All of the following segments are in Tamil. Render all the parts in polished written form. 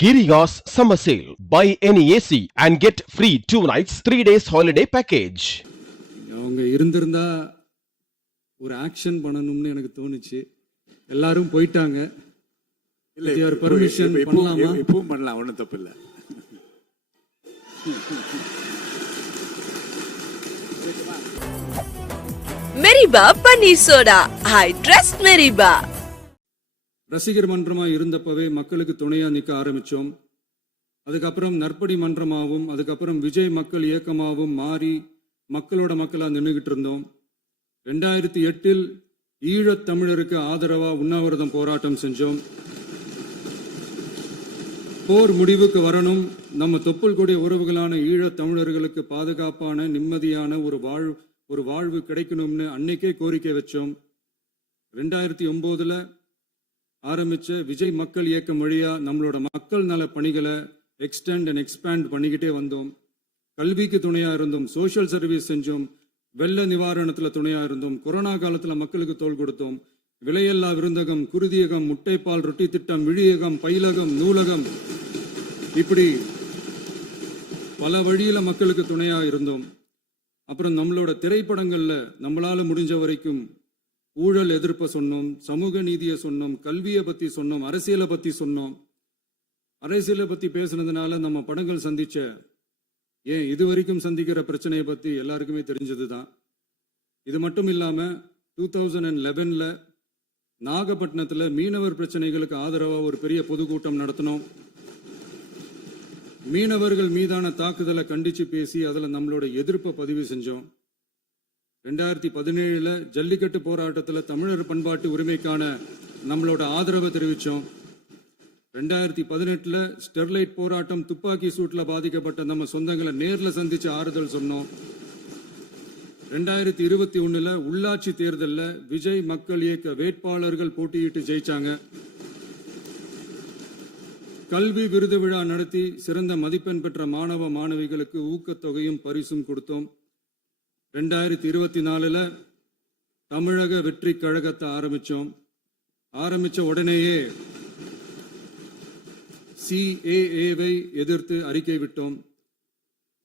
Giriga's summer sale. Buy any AC and get free 2 nights, 3 days holiday package. அவங்க இருந்திருந்தா ஒரு ஆக்ஷன் பண்ணணும்னு எனக்கு தோணுச்சு. எல்லாரும் போயிட்டாங்க. இல்ல ஒரு பர்மிஷன் பண்ணலாமா? இப்பவும் பண்ணலாம், ஒன்றும் தப்பு இல்லை. மெரிபா பன்னீர் சோடா. I trust மெரிபா. ரசிகர் மன்றமா இருந்தப்பவே மக்களுக்கு துணையா நிற்க ஆரம்பிச்சோம். அதுக்கப்புறம் நற்படி மன்றமாகவும் அதுக்கப்புறம் விஜய் மக்கள் இயக்கமாகவும் மாறி மக்களோட மக்களா நின்றுகிட்டு இருந்தோம். 2008 ஈழத் தமிழருக்கு ஆதரவா உண்ணாவிரதம் போராட்டம் செஞ்சோம். போர் முடிவுக்கு வரணும், நம்ம தொப்புள் கூடிய உறவுகளான ஈழத் தமிழர்களுக்கு பாதுகாப்பான நிம்மதியான ஒரு வாழ்வு கிடைக்கணும்னு அன்னைக்கே கோரிக்கை வச்சோம். 2009 ஆரம்பிச்ச விஜய் மக்கள் இயக்கம் வழியா நம்மளோட மக்கள் நல பணிகளை எக்ஸ்டெண்ட் அண்ட் எக்ஸ்பேண்ட் பண்ணிக்கிட்டே வந்தோம். கல்விக்கு துணையா இருந்தோம், சோசியல் சர்வீஸ் செஞ்சோம், வெள்ள நிவாரணத்துல துணையா இருந்தோம், கொரோனா காலத்துல மக்களுக்கு தோள் கொடுத்தோம். விலையில்லா விருந்தகம், குருதியகம், முட்டைப்பால் ரொட்டி திட்டம், விழியகம், பயிலகம், நூலகம், இப்படி பல வழியில மக்களுக்கு துணையா இருந்தோம். அப்புறம் நம்மளோட திரைப்படங்கள்ல நம்மளால முடிஞ்ச வரைக்கும் ஊழல் எதிர்ப்பை சொன்னோம், சமூக நீதியை சொன்னோம், கல்வியை பத்தி சொன்னோம், அரசியலை பத்தி சொன்னோம். அரசியலை பத்தி பேசுனதுனால நம்ம படங்கள் சந்திச்ச இது வரைக்கும் சந்திக்கிற பிரச்சனையை பத்தி எல்லாருக்குமே தெரிஞ்சதுதான். இது மட்டும் இல்லாம 2011 நாகப்பட்டினத்துல மீனவர் பிரச்சனைகளுக்கு ஆதரவா ஒரு பெரிய பொதுக்கூட்டம் நடத்தினோம். மீனவர்கள் மீதான தாக்குதலை கண்டிச்சு பேசி அதுல நம்மளோட எதிர்ப்பை பதிவு செஞ்சோம். 2017 ஜல்லிக்கட்டு போராட்டத்தில் தமிழர் பண்பாட்டு உரிமைக்கான நம்மளோட ஆதரவை தெரிவித்தோம். 2018 ஸ்டெர்லைட் போராட்டம், துப்பாக்கி சூட்டில் பாதிக்கப்பட்ட நம்ம சொந்தங்களை நேரில் சந்திச்சு ஆறுதல் சொன்னோம். 2021 உள்ளாட்சி தேர்தலில் விஜய் மக்கள் இயக்க வேட்பாளர்கள் போட்டியிட்டு ஜெயிச்சாங்க. கல்வி விருது விழா நடத்தி சிறந்த மதிப்பெண் பெற்ற மாணவ மாணவிகளுக்கு ஊக்கத்தொகையும் பரிசும் கொடுத்தோம். 2024 தமிழக வெற்றி கழகத்தை ஆரம்பிச்ச உடனேயே CAA-வை எதிர்த்து அறிக்கை விட்டோம்.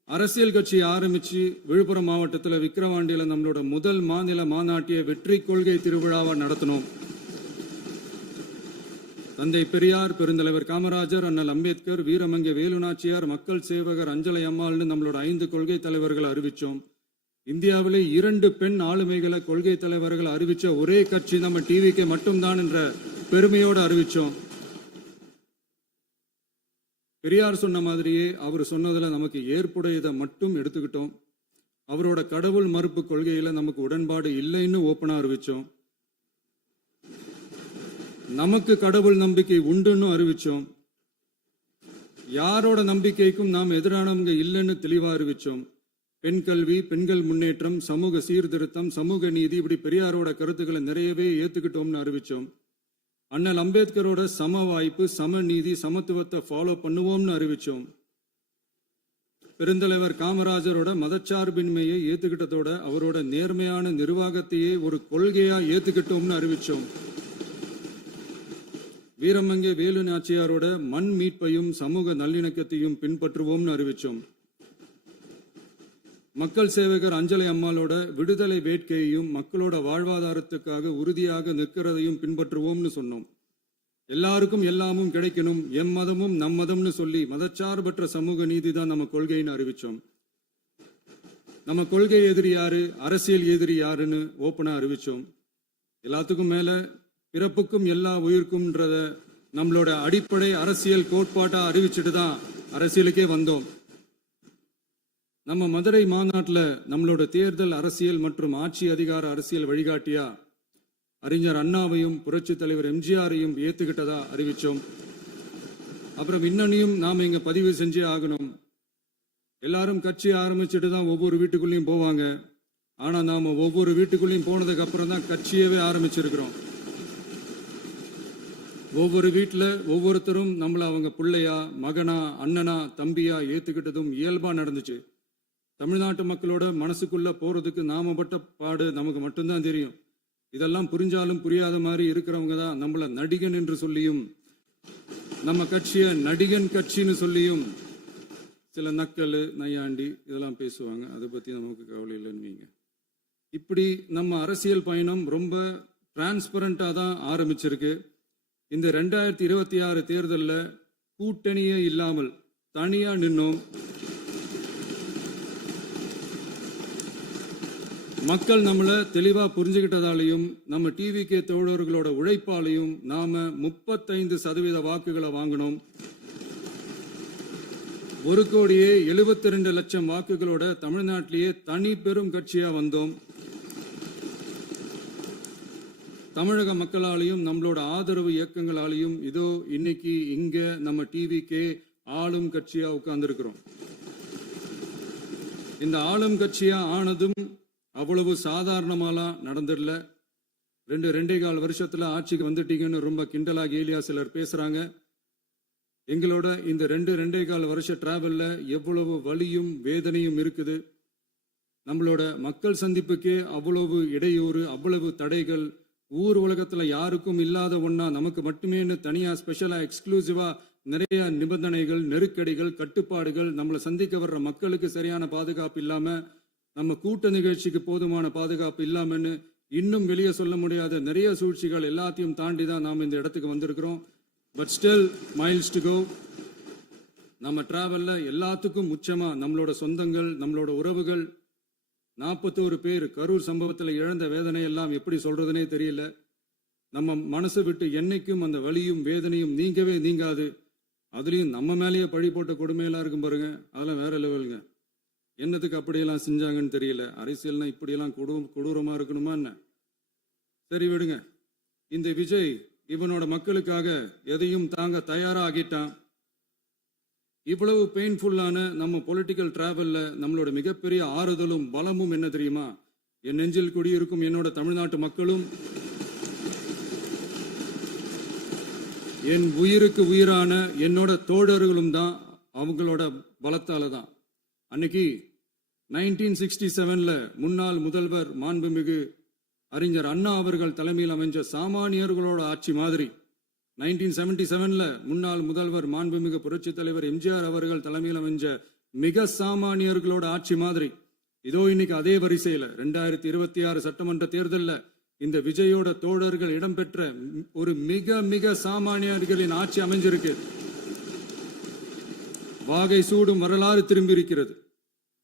அரசியல் கட்சி ஆரம்பிச்சு விழுப்புரம் மாவட்டத்தில் விக்கிரவாண்டியில நம்மளோட முதல் மாநில மாநாட்டிய வெற்றி கொள்கை திருவிழாவை நடத்தினோம். தந்தை பெரியார், பெருந்தலைவர் காமராஜர், அண்ணல் அம்பேத்கர், வீரமங்கை வேலுநாச்சியார், மக்கள் சேவகர் அஞ்சலை அம்மாள்னு நம்மளோட 5 கொள்கை தலைவர்களை அறிவிச்சோம். இந்தியாவிலே 2 பெண் ஆளுமைகளை கொள்கை தலைவர்கள் அறிவிச்ச ஒரே கட்சி நம்ம டிவிக்கு மட்டும்தான் என்ற பெருமையோடு அறிவிச்சோம். பெரியார் சொன்ன மாதிரியே அவர் சொன்னதுல நமக்கு ஏற்புடையதை மட்டும் எடுத்துக்கிட்டோம். அவரோட கடவுள் மறுப்பு கொள்கையில நமக்கு உடன்பாடு இல்லைன்னு ஓப்பனா அறிவிச்சோம். நமக்கு கடவுள் நம்பிக்கை உண்டுன்னு அறிவிச்சோம். யாரோட நம்பிக்கைக்கும் நாம் எதிரானவங்க இல்லைன்னு தெளிவா அறிவிச்சோம். பெண் கல்வி, பெண்கள் முன்னேற்றம், சமூக சீர்திருத்தம், சமூக நீதி, இப்படி பெரியாரோட கருத்துக்களை நிறையவே ஏத்துக்கிட்டோம்னு அறிவிச்சோம். அண்ணல் அம்பேத்கரோட சம வாய்ப்பு, சம நீதி, சமத்துவத்தை ஃபாலோ பண்ணுவோம்னு அறிவிச்சோம். பெருந்தலைவர் காமராஜரோட மதச்சார்பின்மையை ஏத்துக்கிட்டதோட அவரோட நேர்மையான நிர்வாகத்தையே ஒரு கொள்கையா ஏத்துக்கிட்டோம்னு அறிவிச்சோம். வீரமங்கை வேலு நாச்சியாரோட மண் மீட்பையும் சமூக நல்லிணக்கத்தையும் பின்பற்றுவோம்னு அறிவிச்சோம். மக்கள் சேவகர் அஞ்சலை அம்மாளோட விடுதலை வேட்கையையும் மக்களோட வாழ்வாதாரத்துக்காக உறுதியாக நிற்கிறதையும் பின்பற்றுவோம்னு சொன்னோம். எல்லாருக்கும் எல்லாமும் கிடைக்கணும், எம் மதமும் நம் மதம்னு சொல்லி மதச்சார்பற்ற சமூக நீதி தான் நம்ம கொள்கைன்னு அறிவிச்சோம். நம்ம கொள்கை எதிரி யாரு, அரசியல் எதிரி யாருன்னு ஓப்பனா அறிவிச்சோம். எல்லாத்துக்கும் மேல பிறப்புக்கும் எல்லா உயிர்க்கும்ன்றத நம்மளோட அடிப்படை அரசியல் கோட்பாட்டா அறிவிச்சுட்டு தான் அரசியலுக்கே வந்தோம். நம்ம மதுரை மாநாட்டில் நம்மளோட தேர்தல் அரசியல் மற்றும் ஆட்சி அதிகார அரசியல் வழிகாட்டியா அறிஞர் அண்ணாவையும் புரட்சி தலைவர் எம்ஜிஆரையும் ஏத்துக்கிட்டதா அறிவிச்சோம். அப்புறம் இன்னனையும் நாம இங்க பதிவு செஞ்சே ஆகணும். எல்லாரும் கட்சி ஆரம்பிச்சுட்டு தான் ஒவ்வொரு வீட்டுக்குள்ளேயும் போவாங்க. ஆனா நாம ஒவ்வொரு வீட்டுக்குள்ளேயும் போனதுக்கு அப்புறம் தான் கட்சியவே ஆரம்பிச்சிருக்கிறோம். ஒவ்வொரு வீட்டில் ஒவ்வொருத்தரும் நம்மள அவங்க பிள்ளையா, மகனா, அண்ணனா, தம்பியா ஏத்துக்கிட்டதும் இயல்பா நடந்துச்சு. தமிழ்நாட்டு மக்களோட மனசுக்குள்ள போறதுக்கு நாம பட்ட பாடு நமக்கு மட்டும்தான் தெரியும். இதெல்லாம் புரிஞ்சாலும் புரியாத மாதிரி இருக்கிறவங்க தான் நம்மள நடிகன் என்று சொல்லியும் நம்ம கட்சியை நடிகன் கட்சின்னு சொல்லியும் சில நக்கல் நையாண்டி இதெல்லாம் பேசுவாங்க. அதை பத்தி நமக்கு கவலை இல்லைன்னு. இப்படி நம்ம அரசியல் பயணம் ரொம்ப டிரான்ஸ்பரண்டா தான் ஆரம்பிச்சிருக்கு. இந்த 2026 தேர்தலில் கூட்டணியே இல்லாமல் தனியா நின்னோம். மக்கள் நம்மளை தெளிவா புரிஞ்சுக்கிட்டதாலையும் நம்ம டிவிகே தோழர்களோட உழைப்பாலையும் நாம 35% வாக்குகளை வாங்கினோம். 1,72,00,000 வாக்குகளோட தமிழ்நாட்டிலேயே தனி பெரும் கட்சியா வந்தோம். தமிழக மக்களாலையும் நம்மளோட ஆதரவு இயக்கங்களாலையும் இதோ இன்னைக்கு இங்க நம்ம டிவிகே ஆளும் கட்சியா உட்கார்ந்துருக்கிறோம். இந்த ஆளும் கட்சியா ஆனதும் அவ்வளவு சாதாரணமாலாம் நடந்துடல. 2.25 வருஷத்துல ஆட்சிக்கு வந்துட்டீங்கன்னு ரொம்ப கிண்டலா கேலியா சிலர் பேசுறாங்க. எங்களோட இந்த 2.25 வருஷ டிராவல்ல எவ்வளவு வலியும் வேதனையும் இருக்குது. நம்மளோட மக்கள் சந்திப்புக்கே அவ்வளவு இடையூறு, அவ்வளவு தடைகள், ஊர் உலகத்துல யாருக்கும் இல்லாத ஒன்னா நமக்கு மட்டுமேன்னு தனியா ஸ்பெஷலா எக்ஸ்க்ளூசிவா நிறைய நிபந்தனைகள், நெருக்கடிகள், கட்டுப்பாடுகள், நம்மளை சந்திக்க வர்ற மக்களுக்கு சரியான பாதுகாப்பு இல்லாம, நம்ம கூட்ட நிகழ்ச்சிக்கு போதுமான பாதுகாப்பு இல்லாமன்னு இன்னும் வெளியே சொல்ல முடியாத நிறைய சூழ்ச்சிகள் எல்லாத்தையும் தாண்டி தான் நாம் இந்த இடத்துக்கு வந்திருக்கிறோம். But still miles to go. நம்ம டிராவல்ல எல்லாத்துக்கும் உச்சமா நம்மளோட சொந்தங்கள், நம்மளோட உறவுகள், 41 பேர் கரூர் சம்பவத்தில் இழந்த வேதனை எல்லாம் எப்படி சொல்றதுனே தெரியல. நம்ம மனசு விட்டு என்னைக்கும் அந்த வலியும் வேதனையும் நீங்கவே நீங்காது. அதுலயும் நம்ம மேலேயே பழி போட்ட கொடுமையெல்லாம் இருக்கும் பாருங்க, அதெல்லாம் வேற லெவலுங்க. என்னத்துக்கு அப்படியெல்லாம் செஞ்சாங்கன்னு தெரியல. அரசியல்னா இப்படியெல்லாம் கொடூரமா இருக்கணுமா என்ன? சரி விடுங்க. இந்த விஜய் இவனோட மக்களுக்காக எதையும் தாங்க தயாராகிட்டான். இவ்வளவு பெயின்ஃபுல்லான நம்ம பொலிட்டிக்கல் டிராவல்ல நம்மளோட மிகப்பெரிய ஆறுதலும் பலமும் என்ன தெரியுமா? என் நெஞ்சில் குடியிருக்கும் என்னோட தமிழ்நாட்டு மக்களும், என் உயிருக்கு உயிரான என்னோட தோழர்களும் தான். அவங்களோட பலத்தால தான். அன்னைக்கு 1967ல முன்னாள் முதல்வர் மாண்புமிகு அறிஞர் அண்ணா அவர்கள் தலைமையில் அமைஞ்ச சாமானியர்களோட ஆட்சி மாதிரி, 1977ல முன்னாள் முதல்வர் மாண்புமிகு புரட்சி தலைவர் எம்ஜிஆர் அவர்கள் தலைமையில் அமைஞ்ச மிக சாமானியர்களோட ஆட்சி மாதிரி, இதோ இன்னைக்கு அதே வரிசையில 2026 சட்டமன்ற தேர்தலில் இந்த விஜயோட தோழர்கள் இடம்பெற்ற ஒரு மிக மிக சாமானியர்களின் ஆட்சி அமைஞ்சிருக்கு. வாகை சூடும் வரலாறு திரும்பி இருக்கிறது.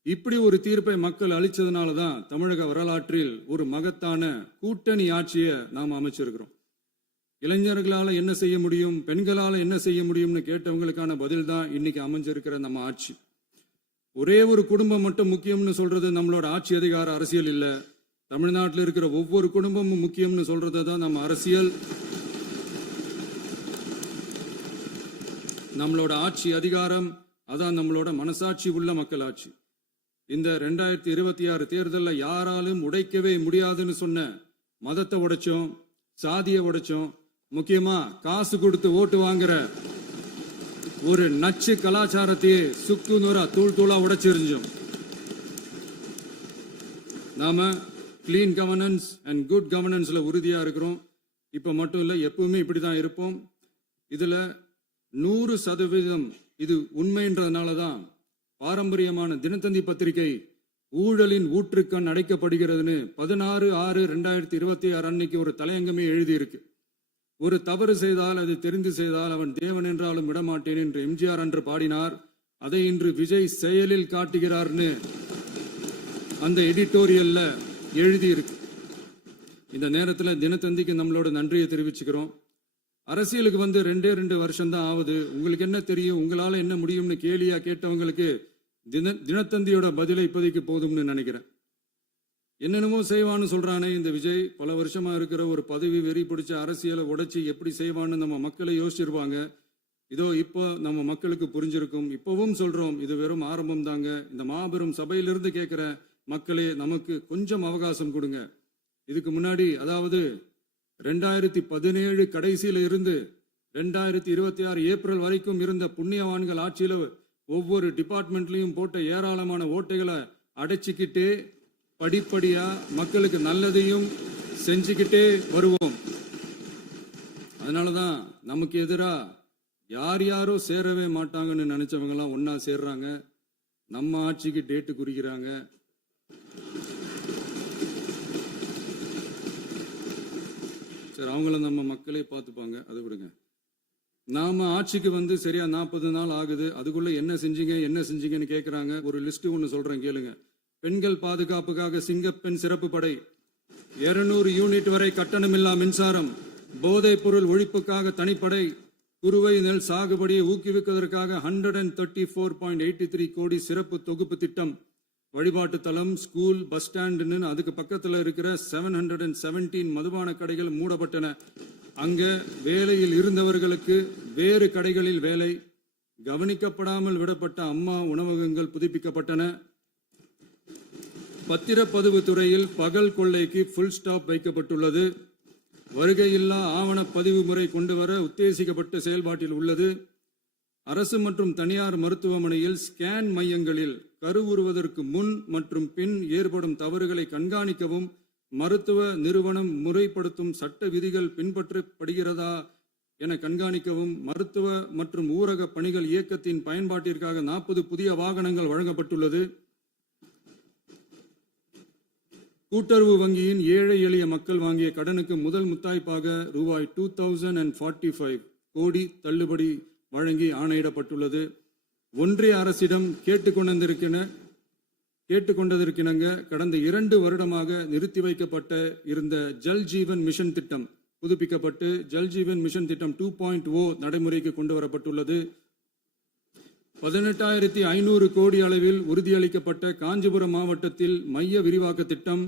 இப்படி ஒரு தீர்ப்பை மக்கள் அளிச்சதுனாலதான் தமிழக வரலாற்றில் ஒரு மகத்தான கூட்டணி ஆட்சியை நாம் அமைச்சிருக்கிறோம். இளைஞர்களால என்ன செய்ய முடியும், பெண்களால என்ன செய்ய முடியும்னு கேட்டவங்களுக்கான பதில் தான் இன்னைக்கு அமைஞ்சிருக்கிற நம்ம ஆட்சி. ஒரே ஒரு குடும்பம் மட்டும் முக்கியம்னு சொல்றது நம்மளோட ஆட்சி அதிகார அரசியல் இல்ல. தமிழ்நாட்டில் இருக்கிற ஒவ்வொரு குடும்பமும் முக்கியம்னு சொல்றது தான் நம்ம அரசியல். நம்மளோட ஆட்சி அதிகாரம் அதான் நம்மளோட மனசாட்சி உள்ள மக்கள் ஆட்சி. இந்த 2026 தேர்தலில் யாராலும் உடைக்கவே முடியாதுன்னு சொன்ன மதத்தை உடைச்சோம், சாதியை உடைச்சோம், முக்கியமா காசு கொடுத்து ஓட்டு வாங்குற ஒரு நச்சு கலாச்சாரத்தையே சுக்கு நூறா தூள் தூளா உடைச்சிருந்தோம். நாம கிளீன் கவர்னன்ஸ் அண்ட் குட் கவர்னன்ஸ்ல உறுதியா இருக்கிறோம். இப்ப மட்டும் இல்ல, எப்பவுமே இப்படிதான் இருப்போம். இதுல 100% இது உண்மைன்றதுனாலதான் பாரம்பரியமான தினத்தந்தி பத்திரிகை ஊழலின் ஊற்றுக்கண் அடைக்கப்படுகிறதுன்னு 16/6/2026 அன்னைக்கு ஒரு தலையங்கமே எழுதியிருக்கு. ஒரு தவறு செய்தால், அது தெரிந்து செய்தால் அவன் தேவன் என்றாலும் விடமாட்டேன் என்று எம்ஜிஆர் அன்று பாடினார். அதை இன்று விஜய் செயலில் காட்டுகிறார்னு அந்த எடிட்டோரியல்ல எழுதியிருக்கு. இந்த நேரத்தில் தினத்தந்திக்கு நம்மளோட நன்றியை தெரிவிச்சுக்கிறோம். அரசியலுக்கு வந்து 2 வருஷம் தான் ஆகுது. உங்களுக்கு என்ன தெரியும், உங்களால என்ன முடியும்னு கேலியா கேட்டவங்களுக்கு தினத்தந்தியோட பதிலை இப்போதைக்கு போதும்னு நினைக்கிறேன். என்னென்னமோ செய்வான்னு சொல்றானே இந்த விஜய், பல வருஷமா இருக்கிற ஒரு பதவி வெறி பிடிச்ச அரசியலை உடைச்சி எப்படி செய்வான்னு நம்ம மக்களை யோசிச்சிருவாங்க. இதோ இப்போ நம்ம மக்களுக்கு புரிஞ்சிருக்கும். இப்பவும் சொல்றோம், இது வெறும் ஆரம்பம் தாங்க. இந்த மாபெரும் சபையிலிருந்து கேட்கிற மக்களே, நமக்கு கொஞ்சம் அவகாசம் கொடுங்க. இதுக்கு முன்னாடி, அதாவது 2017 கடைசியில இருந்து 2026 ஏப்ரல் வரைக்கும் இருந்த புண்ணியவான்கள் ஆட்சியில ஒவ்வொரு டிபார்ட்மெண்ட்லயும் போட்ட ஏராளமான ஓட்டைகளை அடைச்சிக்கிட்டே படிப்படியா மக்களுக்கு நல்லதையும் செஞ்சுக்கிட்டே வருவோம். அதனாலதான் நமக்கு எதிராக யார் யாரோ சேரவே மாட்டாங்கன்னு நினைச்சவங்க எல்லாம் ஒன்னா சேர்றாங்க. நம்ம ஆட்சிக்கு டேட்டு குறிக்கிறாங்க. சரி, அவங்கள நம்ம மக்களே பார்த்துப்பாங்க, அதை விடுங்க. நாம ஆட்சிக்கு வந்து சரியா 40 நாள் ஆகுது. அதுக்குள்ள என்ன செஞ்சீங்கன்னு கேக்குறாங்க. ஒரு லிஸ்ட் ஒன்னு சொல்றேன் கேளுங்க. பெண்கள் பாதுகாப்புக்காக சிங்கப்பெண் சிறப்பு படை, 200 யூனிட் வரை கட்டணமில்லா மின்சாரம், போதைப் பொருள் ஒழிப்புக்காக தனிப்படை, குறுவை நெல் சாகுபடியை ஊக்குவிப்பதற்காக 134.83 கோடி சிறப்பு தொகுப்பு திட்டம், வழிபாட்டு தலம், ஸ்கூல், பஸ் ஸ்டாண்டுன்னு அதுக்கு பக்கத்துல இருக்கிற 717 மதுபான கடைகள் மூடப்பட்டன. அங்க வேலையில் இருந்தவர்களுக்கு வேறு கடைகளில் வேலை, கவனிக்கப்படாமல் விடப்பட்ட அம்மா உணவகங்கள் புதுப்பிக்கப்பட்டன. பத்திரப்பதிவு துறையில் பகல் கொள்ளைக்கு ஃபுல் ஸ்டாப் வைக்கப்பட்டுள்ளது. வருகையில்லா ஆவண பதிவு முறை கொண்டு வர உத்தேசிக்கப்பட்டு செயல்பாட்டில் உள்ளது. அரசு மற்றும் தனியார் மருத்துவமனையில் ஸ்கேன் மையங்களில் கருவுறுவதற்கு முன் மற்றும் பின் ஏற்படும் தவறுகளை கண்காணிக்கவும், மருத்துவ நிறுவனம் முறைப்படுத்தும் சட்ட விதிகள் பின்பற்றப்படுகிறதா என கண்காணிக்கவும், மருத்துவ மற்றும் ஊரக பணிகள் இயக்கத்தின் பயன்பாட்டிற்காக 40 புதிய வாகனங்கள் வழங்கப்பட்டுள்ளது. கூட்டுறவு வங்கியின் ஏழை எளிய மக்கள் வாங்கிய கடனுக்கு முதல் முத்தாய்ப்பாக ரூபாய் 2045 கோடி தள்ளுபடி வழங்கி ஆணையிடப்பட்டுள்ளது. ஒன்றிய அரசிடம் கேட்டுக்கொண்டதற்கிணங்க கடந்த 2 வருடமாக நிறுத்தி வைக்கப்பட்ட இருந்த ஜல் ஜீவன் மிஷன் திட்டம் புதுப்பிக்கப்பட்டு ஜல் ஜீவன் மிஷன் திட்டம் 2.0 நடைமுறைக்கு கொண்டு வரப்பட்டுள்ளது. 18,500 கோடி அளவில் உறுதியளிக்கப்பட்ட காஞ்சிபுரம் மாவட்டத்தில் மைய விரிவாக்க திட்டம்,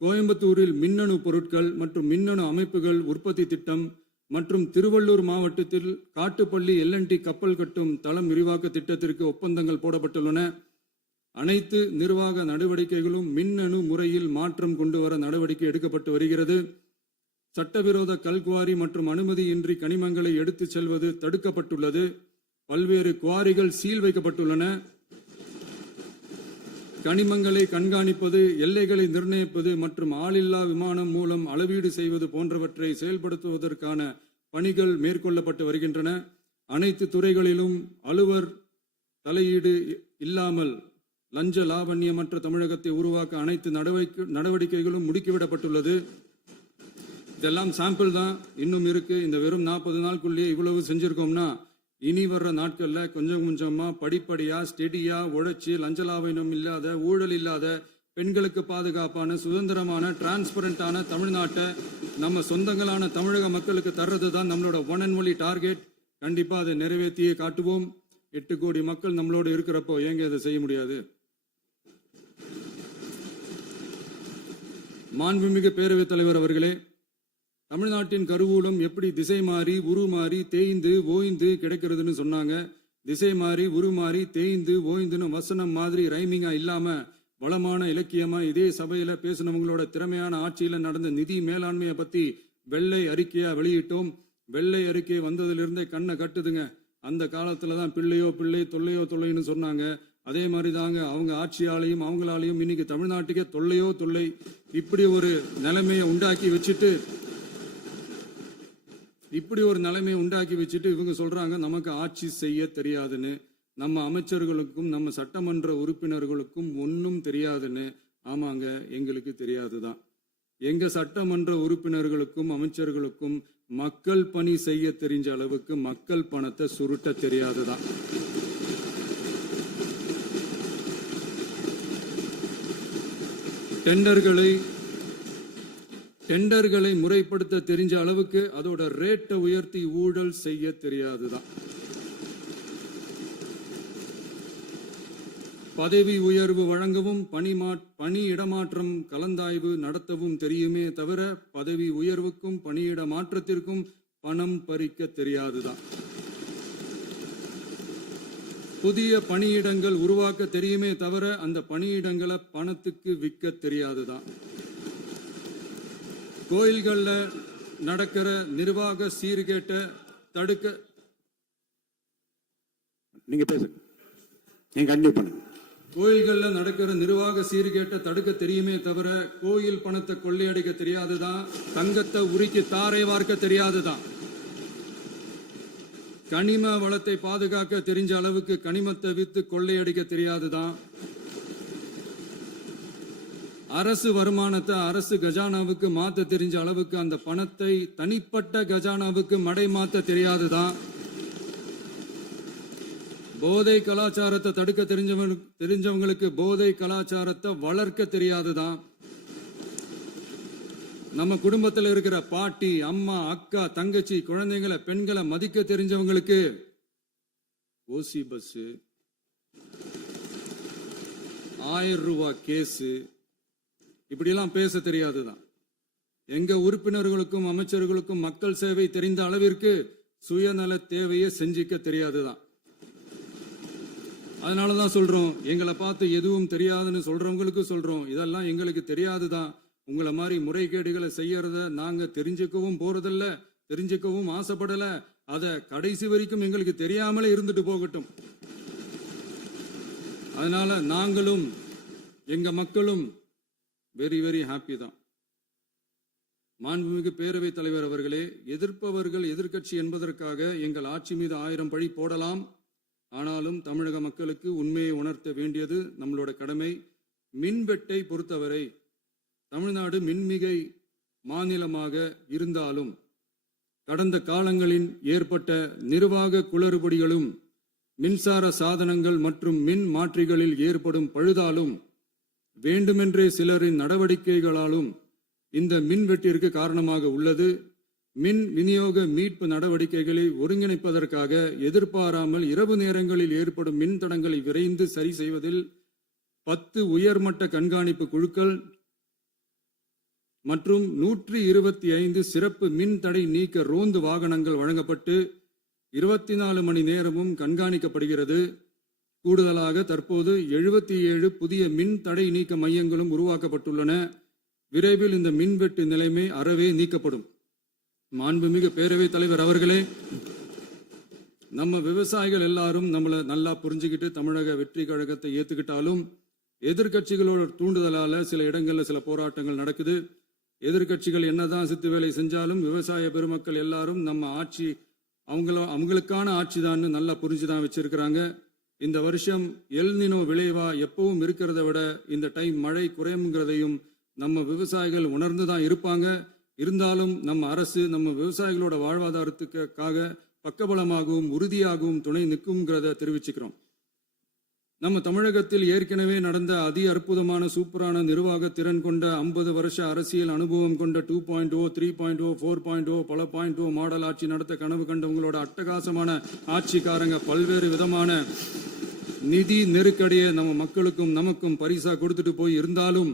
கோயம்புத்தூரில் மின்னணு பொருட்கள் மற்றும் மின்னணு அமைப்புகள் உற்பத்தி திட்டம் மற்றும் திருவள்ளூர் மாவட்டத்தில் காட்டுப்பள்ளி LNT கப்பல் கட்டும் தளம் விரிவாக்க திட்டத்திற்கு ஒப்பந்தங்கள் போடப்பட்டுள்ளன. அனைத்து நிர்வாக நடவடிக்கைகளும் மின்னணு முறையில் மாற்றம் கொண்டு வர நடவடிக்கை எடுக்கப்பட்டு வருகிறது. சட்டவிரோத கல்குவாரி மற்றும் அனுமதியின்றி கனிமங்களை எடுத்துச் செல்வது தடுக்கப்பட்டுள்ளது. பல்வேறு குவாரிகள் சீல் வைக்கப்பட்டுள்ளன. கனிமங்களை கண்காணிப்பது, எல்லைகளை நிர்ணயிப்பது மற்றும் ஆளில்லா விமானம் மூலம் அளவீடு செய்வது போன்றவற்றை செயல்படுத்துவதற்கான பணிகள் மேற்கொள்ளப்பட்டு வருகின்றன. அனைத்து துறைகளிலும் அலுவலர் தலையீடு இல்லாமல் லஞ்ச லாவண்யமற்ற தமிழகத்தை உருவாக்க அனைத்து நடவடிக்கைகளும் முடுக்கிவிடப்பட்டுள்ளது. இதெல்லாம் சாம்பிள் தான், இன்னும் இருக்கு. இந்த வெறும் 40 நாளுக்குள்ளேயே இவ்வளவு செஞ்சிருக்கோம்னா இனி வர்ற நாட்கள்ல கொஞ்சம் கொஞ்சமா படிப்படியா ஸ்டெடியா உழைச்சி லஞ்சலாவணம் இல்லாத, ஊழல் இல்லாத, பெண்களுக்கு பாதுகாப்பான, சுதந்திரமான, டிரான்ஸ்பரண்டான தமிழ்நாட்டை நம்ம சொந்தங்களான தமிழக மக்களுக்கு தர்றது தான் நம்மளோட ஒன் அண்ட் ஒன்லி டார்கெட். கண்டிப்பா அதை நிறைவேற்றியே காட்டுவோம். 8 கோடி மக்கள் நம்மளோட இருக்கிறப்போ ஏங்க இதை செய்ய முடியாது? மாண்புமிகு பேரவைத் தலைவர் அவர்களே, தமிழ்நாட்டின் கருவூலம் எப்படி திசை மாறி உருமாறி தேய்ந்து ஓய்ந்து கிடைக்கிறதுன்னு சொன்னாங்க. திசை மாறி உருமாறி தேய்ந்து ஓய்ந்துன்னு வசனம் மாதிரி ரைமிங்கா இல்லாம வளமான இலக்கியமா இதே சபையில பேசினவங்களோட திறமையான ஆட்சியில நடந்த நிதி மேலாண்மையை பத்தி வெள்ளை அறிக்கையா வெளியிட்டோம். வெள்ளை அறிக்கை வந்ததிலிருந்தே கண்ணை கட்டுதுங்க. அந்த காலத்துலதான் பிள்ளையோ பிள்ளை, தொல்லையோ தொல்லைன்னு சொன்னாங்க. அதே மாதிரி தாங்க அவங்க ஆட்சியாலையும் அவங்களாலையும் இன்னைக்கு தமிழ்நாட்டுக்கே தொல்லையோ தொல்லை. இப்படி ஒரு நிலைமையை உண்டாக்கி வச்சுட்டு இவங்க சொல்றாங்க நமக்கு ஆட்சி செய்ய தெரியாதுன்னு. நம்ம அமைச்சர்களுக்கும் நம்ம சட்டமன்ற உறுப்பினர்களுக்கும் ஒன்னும் தெரியாதுன்னு. ஆமாங்க, எங்களுக்கு தெரியாதுதான். எங்க சட்டமன்ற உறுப்பினர்களுக்கும் அமைச்சர்களுக்கும் மக்கள் பணி செய்ய தெரிஞ்ச அளவுக்கு மக்கள் பணத்தை சுருட்ட தெரியாதுதான். டெண்டர்களை முறைப்படுத்த தெரிஞ்ச அளவுக்கு அதோட ரேட்டை உயர்த்தி ஊழல் செய்ய தெரியாதுதான். பதவி உயர்வு வழங்கவும் பணி இடமாற்றம் கலந்தாய்வு நடத்தவும் தெரியுமே தவிர பதவி உயர்வுக்கும் பணியிட மாற்றத்திற்கும் பணம் பறிக்க தெரியாதுதான். புதிய பணியிடங்கள் உருவாக்க தெரியுமே தவிர அந்த பணியிடங்களை பணத்துக்கு விற்க தெரியாதுதான். கோயில்கள்ல நடக்கிற நிர்வாக சீர்கேட்டை தடுக்க நீங்க பேசுங்க, நீங்க கண்டிப்பா பண்ணுங்க. கோயில்கள்ல நடக்கிற நிர்வாக சீர்கேட்டை தடுக்க தெரியுமே தவிர கோயில் பணத்தை கொள்ளையடிக்க தெரியாதுதான். தங்கத்தை உருக்கி தாரை வார்க்க தெரியாதுதான். கனிம வளத்தை பாதுகாக்க தெரிஞ்ச அளவுக்கு கனிமத்தை வித்து கொள்ளையடிக்க தெரியாதுதான். அரசு வருமானத்தை அரசு கஜானாவுக்கு மாத்த தெரிஞ்ச அளவுக்கு அந்த பணத்தை தனிப்பட்ட கஜானாவுக்கு மடை மாத்த தெரியாதுதான். போதை கலாச்சாரத்தை தடுக்க தெரிஞ்சவங்களுக்கு போதை கலாச்சாரத்தை வளர்க்க தெரியாதுதான். நம்ம குடும்பத்தில் இருக்கிற பாட்டி, அம்மா, அக்கா, தங்கச்சி, குழந்தைங்களை, பெண்களை மதிக்க தெரிஞ்சவங்களுக்கு ஓசி பஸ், 1000 ரூபாய் கேஸ், இப்படிலாம் பேச தெரியாதுதான். எங்க உறுப்பினர்களுக்கும் அமைச்சர்களுக்கும் மக்கள் சேவை தெரிந்த அளவிற்கு சுயநல தேவையை செஞ்சிக்க தெரியாதுதான். அதனாலதான் சொல்றோம், எங்களை பார்த்து எதுவும் தெரியாதுன்னு சொல்றவங்களுக்கு சொல்றோம், இதெல்லாம் எங்களுக்கு தெரியாதுதான். உங்களை மாதிரி முறைகேடுகளை செய்யறத நாங்க தெரிஞ்சுக்கவும் போறதில்ல, தெரிஞ்சுக்கவும் ஆசைப்படல. அத கடைசி வரைக்கும் எங்களுக்கு தெரியாமலே இருந்துட்டு போகட்டும். அதனால நாங்களும் எங்க மக்களும் வெரி வெரி ஹாப்பி தான். மாண்புமிகு பேரவைத் தலைவர் அவர்களே, எதிர்ப்பவர்கள் எதிர்க்கட்சி என்பதற்காக எங்கள் ஆட்சி மீது 1000 பழி போடலாம். ஆனாலும் தமிழக மக்களுக்கு உண்மையை உணர்த்த வேண்டியது நம்மளோட கடமை. மின்வெட்டை பொறுத்தவரை தமிழ்நாடு மின்மிகை மாநிலமாக இருந்தாலும் கடந்த காலங்களில் ஏற்பட்ட நிர்வாக குளறுபடிகளும் மின்சார சாதனங்கள் மற்றும் மின் மாற்றிகளில் ஏற்படும் பழுதாலும் வேண்டுமென்றே சிலரின் நடவடிக்கைகளாலும் இந்த மின்வெட்டிற்கு காரணமாக உள்ளது. மின் விநியோக மீட்பு நடவடிக்கைகளை ஒருங்கிணைப்பதற்காக எதிர்பாராமல் இரவு நேரங்களில் ஏற்படும் மின் தடங்களை விரைந்து சரி செய்வதில் 10 உயர்மட்ட கண்காணிப்பு குழுக்கள் மற்றும் 125 சிறப்பு மின் தடை நீக்க ரோந்து வாகனங்கள் வழங்கப்பட்டு 24 மணி நேரமும் கண்காணிக்கப்படுகிறது. கூடுதலாக தற்போது 77 புதிய மின் தடை நீக்க மையங்களும் உருவாக்கப்பட்டுள்ளன. விரைவில் இந்த மின்வெட்டு நிலைமை அறவே நீக்கப்படும். மாண்புமிகு பேரவைத் தலைவர் அவர்களே, நம்ம விவசாயிகள் எல்லாரும் நம்மளை நல்லா புரிஞ்சுக்கிட்டு தமிழக வெற்றி கழகத்தை ஏத்துக்கிட்டாலும் எதிர்கட்சிகளோட தூண்டுதலால சில இடங்கள்ல சில போராட்டங்கள் நடக்குது. எதிர்கட்சிகள் என்னதான் சித்து வேலை செஞ்சாலும் விவசாய பெருமக்கள் எல்லாரும் நம்ம ஆட்சி அவங்களுக்கான ஆட்சி தான் நல்லா புரிஞ்சுதான் வச்சிருக்கிறாங்க. இந்த வருஷம் எல் நினோ விளைவா எப்பவும் இருக்கிறத விட இந்த டைம் மழை குறையுங்கிறதையும் நம்ம விவசாயிகள் உணர்ந்துதான் இருப்பாங்க. இருந்தாலும் நம்ம அரசு நம்ம விவசாயிகளோட வாழ்வாதாரத்துக்காக பக்கபலமாகவும் உறுதியாகவும் துணை நிற்கும்ங்கிறத தெரிவிச்சுக்கிறோம். நம்ம தமிழகத்தில் ஏற்கனவே நடந்த அதி அற்புதமான சூப்பரான நிர்வாக திறன் கொண்ட 50 வருஷ அரசியல் அனுபவம் கொண்ட 2.0, 3.0, 4.0 பல 0.0 மாடல் ஆட்சி நடத்த கனவு கண்டவங்களோட அட்டகாசமான ஆட்சிக்காரங்க பல்வேறு விதமான நிதி நெருக்கடியை நம்ம மக்களுக்கும் நமக்கும் பரிசா கொடுத்துட்டு போய் இருந்தாலும்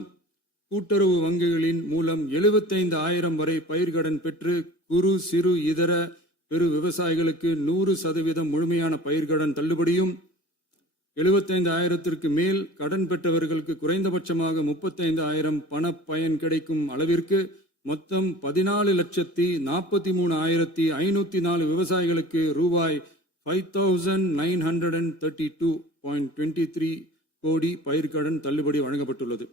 கூட்டுறவு வங்கிகளின் மூலம் 75,000 வரை பயிர்கடன் பெற்று குறு சிறு இதர பெரு விவசாயிகளுக்கு 100% முழுமையான பயிர்கடன் தள்ளுபடியும் 75,000க்கு மேல் கடன் பெற்றவர்களுக்கு குறைந்தபட்சமாக 35,000 பண பயன் கிடைக்கும் அளவிற்கு மொத்தம் 14,43,504 விவசாயிகளுக்கு ரூபாய் 5,932.23 கோடி பயிர்கடன் தள்ளுபடி வழங்கப்பட்டுள்ளது.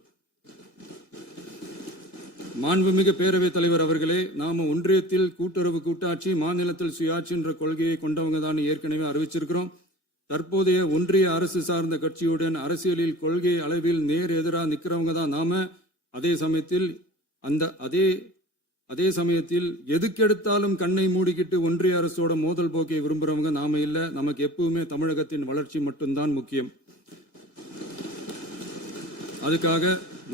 மாண்புமிகு பேரவைத் தலைவர் அவர்களே, நாம ஒன்றியத்தில் கூட்டுறவு கூட்டாட்சி, மாநிலத்தில் சுயாட்சி என்ற கொள்கையை கொண்டவங்க தான் ஏற்கனவே அறிவிச்சிருக்கிறோம். தற்போதைய ஒன்றிய அரசு சார்ந்த கட்சியுடன் அரசியலில் கொள்கை அளவில் நேர் எதிராக நிற்கிறவங்க தான் நாம. அதே சமயத்தில் எதுக்கெடுத்தாலும் கண்ணை மூடிக்கிட்டு ஒன்றிய அரசோட மோதல் போக்கை விரும்புறவங்க நாம இல்ல. நமக்கு எப்பவுமே தமிழகத்தின் வளர்ச்சி மட்டும்தான் முக்கியம். அதுக்காக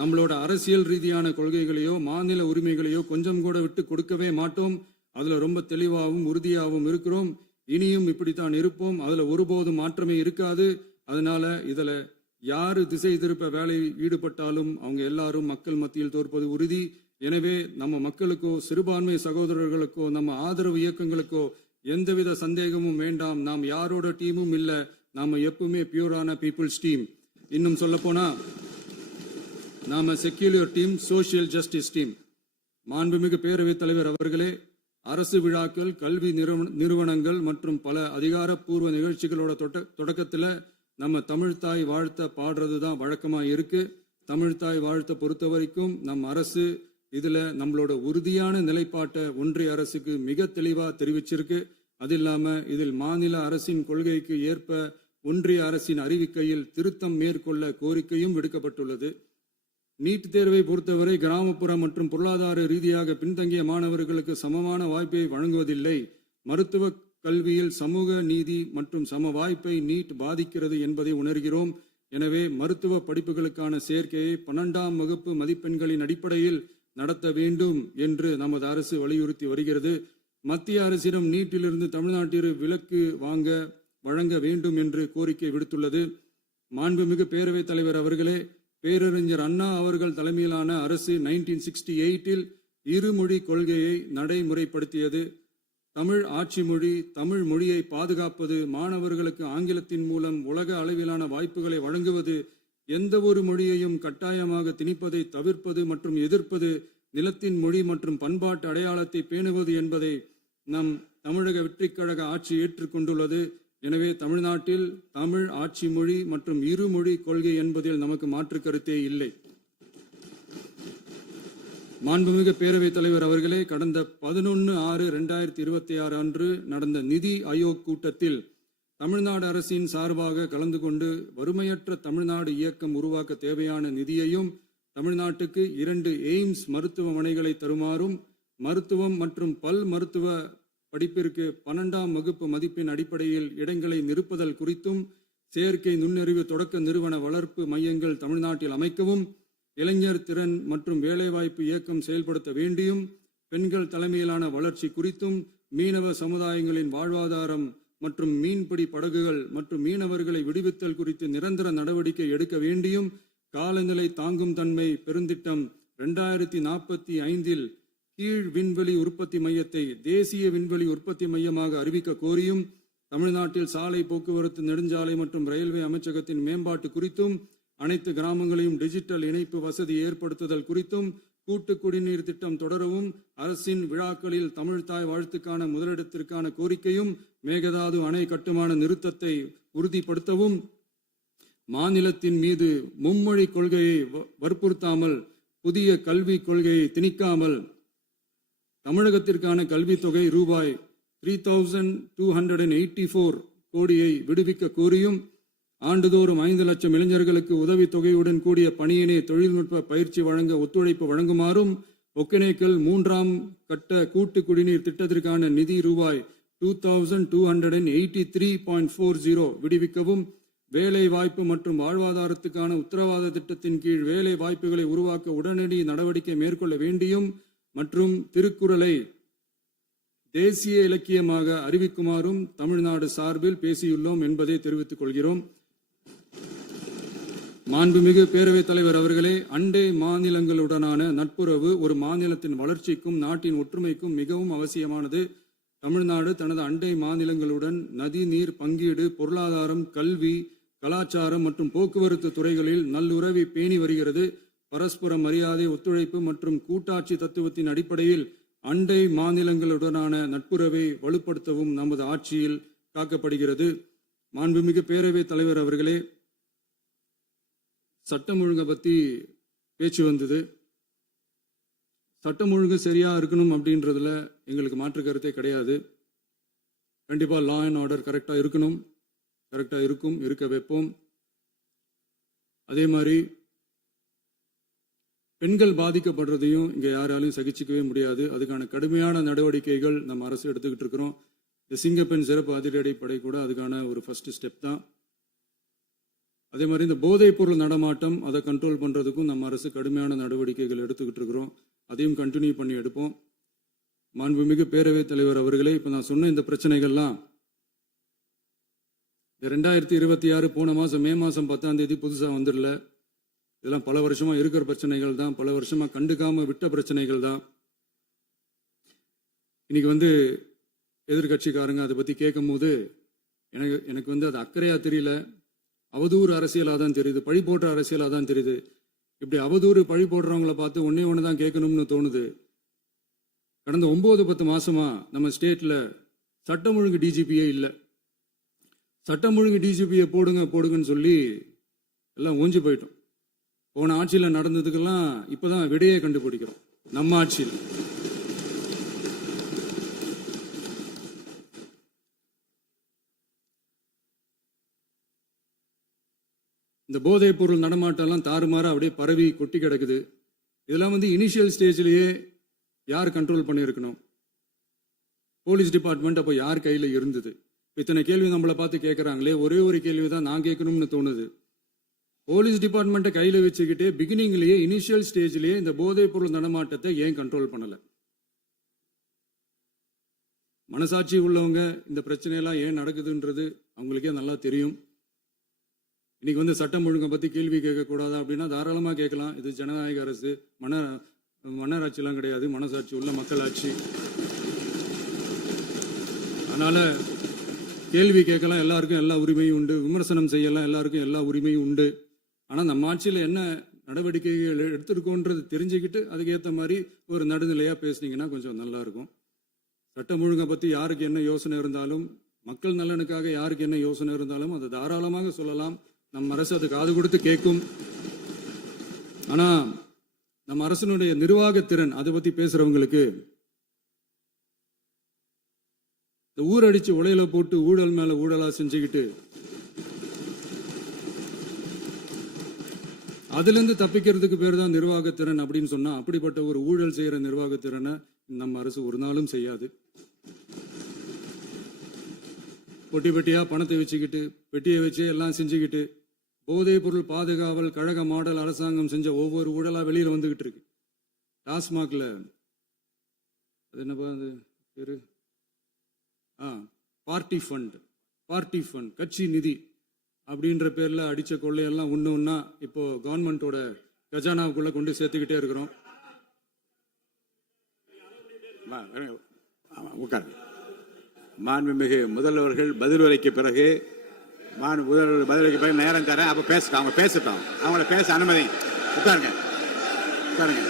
நம்மளோட அரசியல் ரீதியான கொள்கைகளையோ மாநில உரிமைகளையோ கொஞ்சம் கூட விட்டு கொடுக்கவே மாட்டோம். அதுல ரொம்ப தெளிவாகவும் உறுதியாகவும் இருக்கிறோம். இனியும் இப்படித்தான் இருப்போம். அதுல ஒருபோதும் மாற்றமே இருக்காது. அதனால இதுல யாரு திசை திருப்ப வேலையில் ஈடுபட்டாலும் அவங்க எல்லாரும் மக்கள் மத்தியில் தோற்பது உறுதி. எனவே நம்ம மக்களுக்கோ சிறுபான்மை சகோதரர்களுக்கோ நம்ம ஆதரவு இயக்கங்களுக்கோ எந்தவித சந்தேகமும் வேண்டாம். நாம் யாரோட டீமும் இல்ல. நாம எப்பவுமே பியூரான பீப்புள்ஸ் டீம். இன்னும் சொல்ல போனா நாம secular team, social justice team. மாண்புமிகு பேரவைத் தலைவர் அவர்களே, அரசு விழாக்கள், கல்வி நிறுவனங்கள் மற்றும் பல அதிகாரப்பூர்வ நிகழ்ச்சிகளோட தொடக்கத்துல நம்ம தமிழ்தாய் வாழ்த்த பாடுறதுதான் வழக்கமா இருக்கு. தமிழ்தாய் வாழ்த்த பொறுத்த வரைக்கும் நம் அரசு இதுல நம்மளோட உறுதியான நிலைப்பாட்டை ஒன்றிய அரசுக்கு மிக தெளிவா தெரிவிச்சிருக்கு. அது இல்லாம இதில் மாநில அரசின் கொள்கைக்கு ஏற்ப ஒன்றிய அரசின் அறிவிக்கையில் திருத்தம் மேற்கொள்ள கோரிக்கையும் விடுக்கப்பட்டுள்ளது. நீட் தேர்வை பொறுத்தவரை கிராமப்புற மற்றும் பொருளாதார ரீதியாக பின்தங்கிய மாணவர்களுக்கு சமமான வாய்ப்பை வழங்குவதில்லை. மருத்துவ கல்வியில் சமூக நீதி மற்றும் சம வாய்ப்பை நீட் பாதிக்கிறது என்பதை உணர்கிறோம். எனவே மருத்துவ படிப்புகளுக்கான சேர்க்கையை 12ஆம் வகுப்பு மதிப்பெண்களின் அடிப்படையில் நடத்த வேண்டும் என்று நமது அரசு வலியுறுத்தி வருகிறது. மத்திய அரசிடம் நீட்டிலிருந்து தமிழ்நாட்டிற்கு விலக்கு வழங்க வேண்டும் என்று கோரிக்கை விடுத்துள்ளது. மாண்புமிகு பேரவைத் தலைவர் அவர்களே, பேரறிஞர் அண்ணா அவர்கள் தலைமையிலான அரசு 1968இல் இருமொழி கொள்கையை நடைமுறைப்படுத்தியது. தமிழ் ஆட்சி மொழி, தமிழ் மொழியை பாதுகாப்பது, மாணவர்களுக்கு ஆங்கிலத்தின் மூலம் உலக அளவிலான வாய்ப்புகளை வழங்குவது, எந்த ஒரு மொழியையும் கட்டாயமாக திணிப்பதை தவிர்ப்பது மற்றும் எதிர்ப்பது, நிலத்தின் மொழி மற்றும் பண்பாட்டு அடையாளத்தை பேணுவது என்பதை நம் தமிழக வெற்றிக் கழக ஆட்சி ஏற்றுக்கொண்டுள்ளது. எனவே தமிழ்நாட்டில் தமிழ் ஆட்சி மொழி மற்றும் இருமொழி கொள்கை என்பதில் நமக்கு மாற்று கருத்தே இல்லை. மாண்புமிகு பேரவைத் தலைவர் அவர்களே, கடந்த 11/6/2026 அன்று நடந்த நிதி ஆயோக் கூட்டத்தில் தமிழ்நாடு அரசின் சார்பாக கலந்து கொண்டு வறுமையற்ற தமிழ்நாடு இயக்கம் உருவாக்க தேவையான நிதியையும், தமிழ்நாட்டுக்கு 2 எய்ம்ஸ் மருத்துவமனைகளை தருமாறும், மருத்துவம் மற்றும் பல் மருத்துவ படிப்பிற்கு 12ஆம் வகுப்பு மதிப்பெண் அடிப்படையில் இடங்களை நிரப்புதல் குறித்தும், செயற்கை நுண்ணறிவு தொடக்க நிறுவன வளர்ப்பு மையங்கள் தமிழ்நாட்டில் அமைக்கவும், இளைஞர் திறன் மற்றும் வேலைவாய்ப்பு இயக்கம் செயல்படுத்த வேண்டியும், பெண்கள் தலைமையிலான வளர்ச்சி குறித்தும், மீனவ சமுதாயங்களின் வாழ்வாதாரம் மற்றும் மீன்பிடி படகுகள் மற்றும் மீனவர்களை விடுவித்தல் குறித்து நிரந்தர நடவடிக்கை எடுக்க வேண்டியும், காலநிலை தாங்கும் தன்மை பெருந்திட்டம் 2045இல் கீழ் விண்வெளி உற்பத்தி மையத்தை தேசிய விண்வெளி உற்பத்தி மையமாக அறிவிக்க கோரியும், தமிழ்நாட்டில் சாலை போக்குவரத்து, நெடுஞ்சாலை மற்றும் ரயில்வே அமைச்சகத்தின் மேம்பாட்டு குறித்தும், அனைத்து கிராமங்களையும் டிஜிட்டல் இணைப்பு வசதி ஏற்படுத்துதல் குறித்தும், கூட்டு குடிநீர் திட்டம் தொடரவும், அரசின் விழாக்களில் தமிழ்தாய் வாழ்த்துக்கான முதலிடத்திற்கான கோரிக்கையும், மேகதாது அணை கட்டுமான நிறுத்தத்தை உறுதிப்படுத்தவும், மாநிலத்தின் மீது மும்மொழி கொள்கையை வற்புறுத்தாமல் புதிய கல்விக் கொள்கையை திணிக்காமல் தமிழகத்திற்கான கல்வித்தொகை ரூபாய் 3284 கோடியை விடுவிக்க கோரியும், ஆண்டுதோறும் 5 லட்சம் இளைஞர்களுக்கு உதவித்தொகையுடன் கூடிய பணியினை தொழில்நுட்ப பயிற்சி வழங்க ஒத்துழைப்பு வழங்குமாறும், ஒகேனக்கல் 3ஆம் கட்ட கூட்டு குடிநீர் திட்டத்திற்கான நிதி ரூபாய் 2283.40 விடுவிக்கவும், வேலை வாய்ப்பு மற்றும் வாழ்வாதாரத்துக்கான உத்தரவாத திட்டத்தின் கீழ் வேலை வாய்ப்புகளை உருவாக்க உடனடி நடவடிக்கை மேற்கொள்ள வேண்டியும் மற்றும் திருக்குறளை தேசிய இலக்கியமாக அறிவிக்குமாறும் தமிழ்நாடு சார்பில் பேசியுள்ளோம் என்பதை தெரிவித்துக் கொள்கிறோம். மாண்புமிகு பேரவைத் தலைவர் அவர்களே, அண்டை மாநிலங்களுடனான நட்புறவு ஒரு மாநிலத்தின் வளர்ச்சிக்கும் நாட்டின் ஒற்றுமைக்கும் மிகவும் அவசியமானது. தமிழ்நாடு தனது அண்டை மாநிலங்களுடன் நதி நீர் பங்கீடு, பொருளாதாரம், கல்வி, கலாச்சாரம் மற்றும் போக்குவரத்து துறைகளில் நல்லுறவை பேணி வருகிறது. பரஸ்பர மரியாதை, ஒத்துழைப்பு மற்றும் கூட்டாட்சி தத்துவத்தின் அடிப்படையில் அண்டை மாநிலங்களுடனான நட்புறவை வலுப்படுத்தவும் நமது ஆட்சியில் காக்கப்படுகிறது. மாண்புமிகு பேரவைத் தலைவர் அவர்களே, சட்டம் ஒழுங்கை பற்றி பேச்சு வந்தது. சட்டம் ஒழுங்கு சரியா இருக்கணும் அப்படின்றதுல எங்களுக்கு மாற்று கருத்தே கிடையாது. கண்டிப்பா லா அண்ட் ஆர்டர் கரெக்டா இருக்கணும், கரெக்டா இருக்கும், இருக்க வைப்போம். அதே மாதிரி பெண்கள் பாதிக்கப்படுறதையும் இங்க யாராலையும் சகிச்சிக்கவே முடியாது. அதுக்கான கடுமையான நடவடிக்கைகள் நம்ம அரசு எடுத்துக்கிட்டு இருக்கிறோம். இந்த சிங்கப்பெண் சிறப்பு அதிரடி படை கூட அதுக்கான ஒரு ஃபர்ஸ்ட் ஸ்டெப் தான். அதே மாதிரி இந்த போதைப் பொருள் நடமாட்டம், அதை கண்ட்ரோல் பண்றதுக்கும் நம்ம அரசு கடுமையான நடவடிக்கைகள் எடுத்துக்கிட்டு இருக்கிறோம். அதையும் கண்டினியூ பண்ணி எடுப்போம். மாண்புமிகு பேரவைத் தலைவர் அவர்களே, இப்ப நான் சொன்ன இந்த பிரச்சனைகள்லாம் 2026 போன மாசம் மே மாசம் 10ஆம் தேதி புதுசா வந்துடல. இதெல்லாம் பல வருஷமா இருக்கிற பிரச்சனைகள் தான், பல வருஷமா கண்டுக்காம விட்ட பிரச்சனைகள் தான். இன்னைக்கு எதிர்கட்சிக்காரங்க அதை பத்தி கேட்கும் போது எனக்கு அது அக்கறையா தெரியல, அவதூறு அரசியலா தான் தெரியுது, பழி போடுற அரசியலா தான் தெரியுது. இப்படி அவதூறு பழி போடுறவங்களை பார்த்து ஒன்னே ஒண்ணுதான் கேட்கணும்னு தோணுது. கடந்த 9-10 மாசமா நம்ம ஸ்டேட்ல சட்டம் ஒழுங்கு டிஜிபியே இல்லை. சட்டம் ஒழுங்கு டிஜிபியை போடுங்கன்னு சொல்லி எல்லாம் ஓஞ்சி போயிட்டோம். போன ஆட்சியில நடந்ததுக்கெல்லாம் இப்பதான் விடையே கண்டுபிடிக்கிறோம் நம்ம ஆட்சியில். இந்த போதைப் பொருள் நடமாட்டம்லாம் தாறுமாற அப்படியே பரவி கொட்டி கிடக்குது. இதெல்லாம் இனிஷியல் ஸ்டேஜ்லயே யார் கண்ட்ரோல் பண்ணியிருக்கணும்? போலீஸ் டிபார்ட்மெண்ட் அப்போ யார் கையில் இருந்தது? இத்தனை கேள்வி நம்மளை பார்த்து கேட்குறாங்களே, ஒரே ஒரு கேள்வி தான் நான் கேட்கணும்னு தோணுது. போலீஸ் டிபார்ட்மெண்ட்டை கையில் வச்சுக்கிட்டே பிகினிங்லேயே இனிஷியல் ஸ்டேஜ்லேயே இந்த போதைப் பொருள் நடமாட்டத்தை ஏன் கண்ட்ரோல் பண்ணலை? மனசாட்சி உள்ளவங்க இந்த பிரச்சனையெல்லாம் ஏன் நடக்குதுன்றது அவங்களுக்கே நல்லா தெரியும். இன்னைக்கு சட்டம் ஒழுங்கை பற்றி கேள்வி கேட்கக்கூடாதா அப்படின்னா தாராளமாக கேட்கலாம். இது ஜனநாயக அரசு, மன்னராட்சிலாம் கிடையாது, மனசாட்சி உள்ள மக்களாட்சி. அதனால கேள்வி கேட்கலாம், எல்லாருக்கும் எல்லா உரிமையும் உண்டு. விமர்சனம் செய்யலாம், எல்லாருக்கும் எல்லா உரிமையும் உண்டு. ஆனால் நம்ம ஆட்சியில் என்ன நடவடிக்கைகள் எடுத்திருக்கோன்றது தெரிஞ்சுக்கிட்டு அதுக்கேற்ற மாதிரி ஒரு நடுநிலையாக பேசுனீங்கன்னா கொஞ்சம் நல்லா இருக்கும். சட்டம் ஒழுங்கை பற்றி யாருக்கு என்ன யோசனை இருந்தாலும், மக்கள் நலனுக்காக யாருக்கு என்ன யோசனை இருந்தாலும் அதை தாராளமாக சொல்லலாம். நம்ம அரசு அது காது கொடுத்து கேட்கும். ஆனால் நம்ம அரசனுடைய நிர்வாகத்திறன் அதை பற்றி பேசுறவங்களுக்கு இந்த ஊரடிச்சு உலையில போட்டு ஊழல் மேல ஊழலா செஞ்சுக்கிட்டு அதுல இருந்து தப்பிக்கிறதுக்கு பேர் தான் நிர்வாகத்திறன் அப்படின்னு சொன்னா, அப்படிப்பட்ட ஒரு ஊழல் செய்யற நிர்வாகத்திறனை நம்ம அரசு ஒரு நாளும் செய்யாது. பொட்டி பெட்டியா பணத்தை வச்சுக்கிட்டு, பெட்டியை வச்சு எல்லாம் செஞ்சுக்கிட்டு, போதைப் பொருள் பாதுகாவல் கழக மாடல் அரசாங்கம் செஞ்ச ஒவ்வொரு ஊழலா வெளியில வந்துகிட்டு இருக்கு. டாஸ்மாக்ல அது என்னப்பா அது பேரு, பார்ட்டி ஃபண்ட் கட்சி நிதி அப்படின்ற பேர்ல அடிச்ச கொள்ளையெல்லாம் ஒண்ணா இப்போ கவர்மெண்டோட கஜானாவுக்குள்ள கொண்டு சேர்த்துக்கிட்டே இருக்கிறோம். மாண்புமிகு முதல்வர்கள் பதில் உரைக்கு பிறகு முதல்வர் பதிலுக்கு பிறகு நேரம் தரேன். அப்ப பேசட்டும், அவங்க பேசட்டும், அவங்கள பேச அனுமதி. உட்காருங்க உட்காருங்க.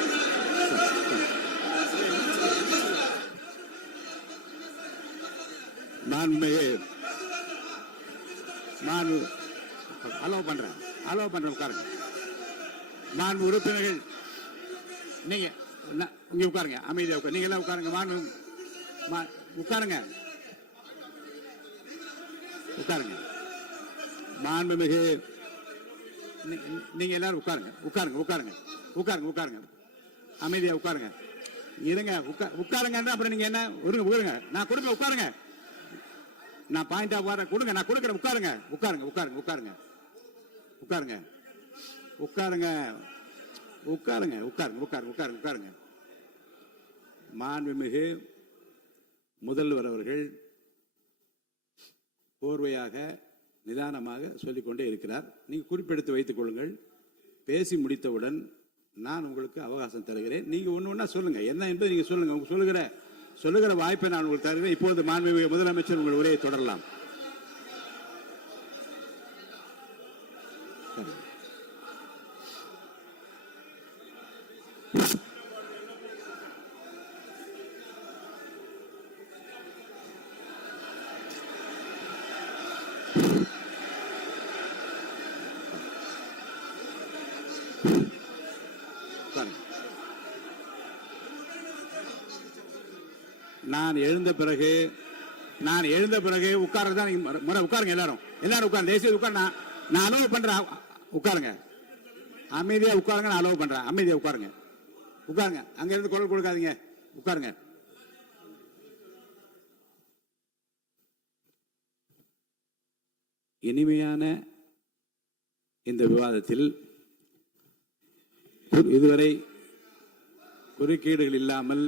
அலோவ் பண்றேன் உட்காருங்க. மாண்பு உறுப்பினர்கள் நீங்க இங்க உட்காருங்க, அமைதியா உட்காரு. நீங்க எல்லாம் உட்காருங்க. உட்காருங்க உட்காருங்க. மாண்புமிகு நீங்க எல்லாரும் உட்காருங்க உட்காருங்க உட்காருங்க உட்காருங்க உட்காருங்க. அமைதியா உட்காருங்க. இருங்க உட்காருங்க. அப்புறம் நீங்க என்ன உட்காருங்க. நான் கொடுப்பேன், உட்காருங்க. நான் பாயிண்ட் ஆஃப் வர கொடுங்க, நான் கொடுக்குறேன். உட்காருங்க உட்காருங்க உட்காருங்க உட்காருங்க உட்காருங்க உட்காருங்க உட்காருங்க உட்காருங்க உட்காருங்க உட்காருங்க உட்காருங்க. மாண்புமிகு முதல்வர் அவர்கள் கோர்வையாக நிதானமாக சொல்லிக்கொண்டே இருக்கிறார். நீங்க குறிப்பெடுத்து வைத்துக் கொள்ளுங்கள். பேசி முடித்தவுடன் நான் உங்களுக்கு அவகாசம் தருகிறேன். நீங்க ஒண்ணு சொல்லுங்க, என்ன என்பது நீங்க சொல்லுங்க. உங்க சொல்லுகிற வாய்ப்பை நான் உங்களுக்கு தருகிறேன். இப்பொழுது மாண்புமிகு முதலமைச்சர் உங்கள் உரையை தொடரலாம். நான் எழுந்த பிறகு உட்கார்றதா முறை. உட்காருங்க எல்லாரும் உட்காருங்க. தேசிய உட்கார். நான் அலோவ் பண்றேன். உட்காருங்க, அமைதியா உட்காருங்க. நான் அலோவ் பண்றேன். அமைதியா உட்காருங்க உட்காருங்க. அங்க இருந்து குரல் கொடுக்காதீங்க. உட்காருங்க. இனிமையான இந்த விவாதத்தில் இதுவரை குறுக்கீடுகள் இல்லாமல்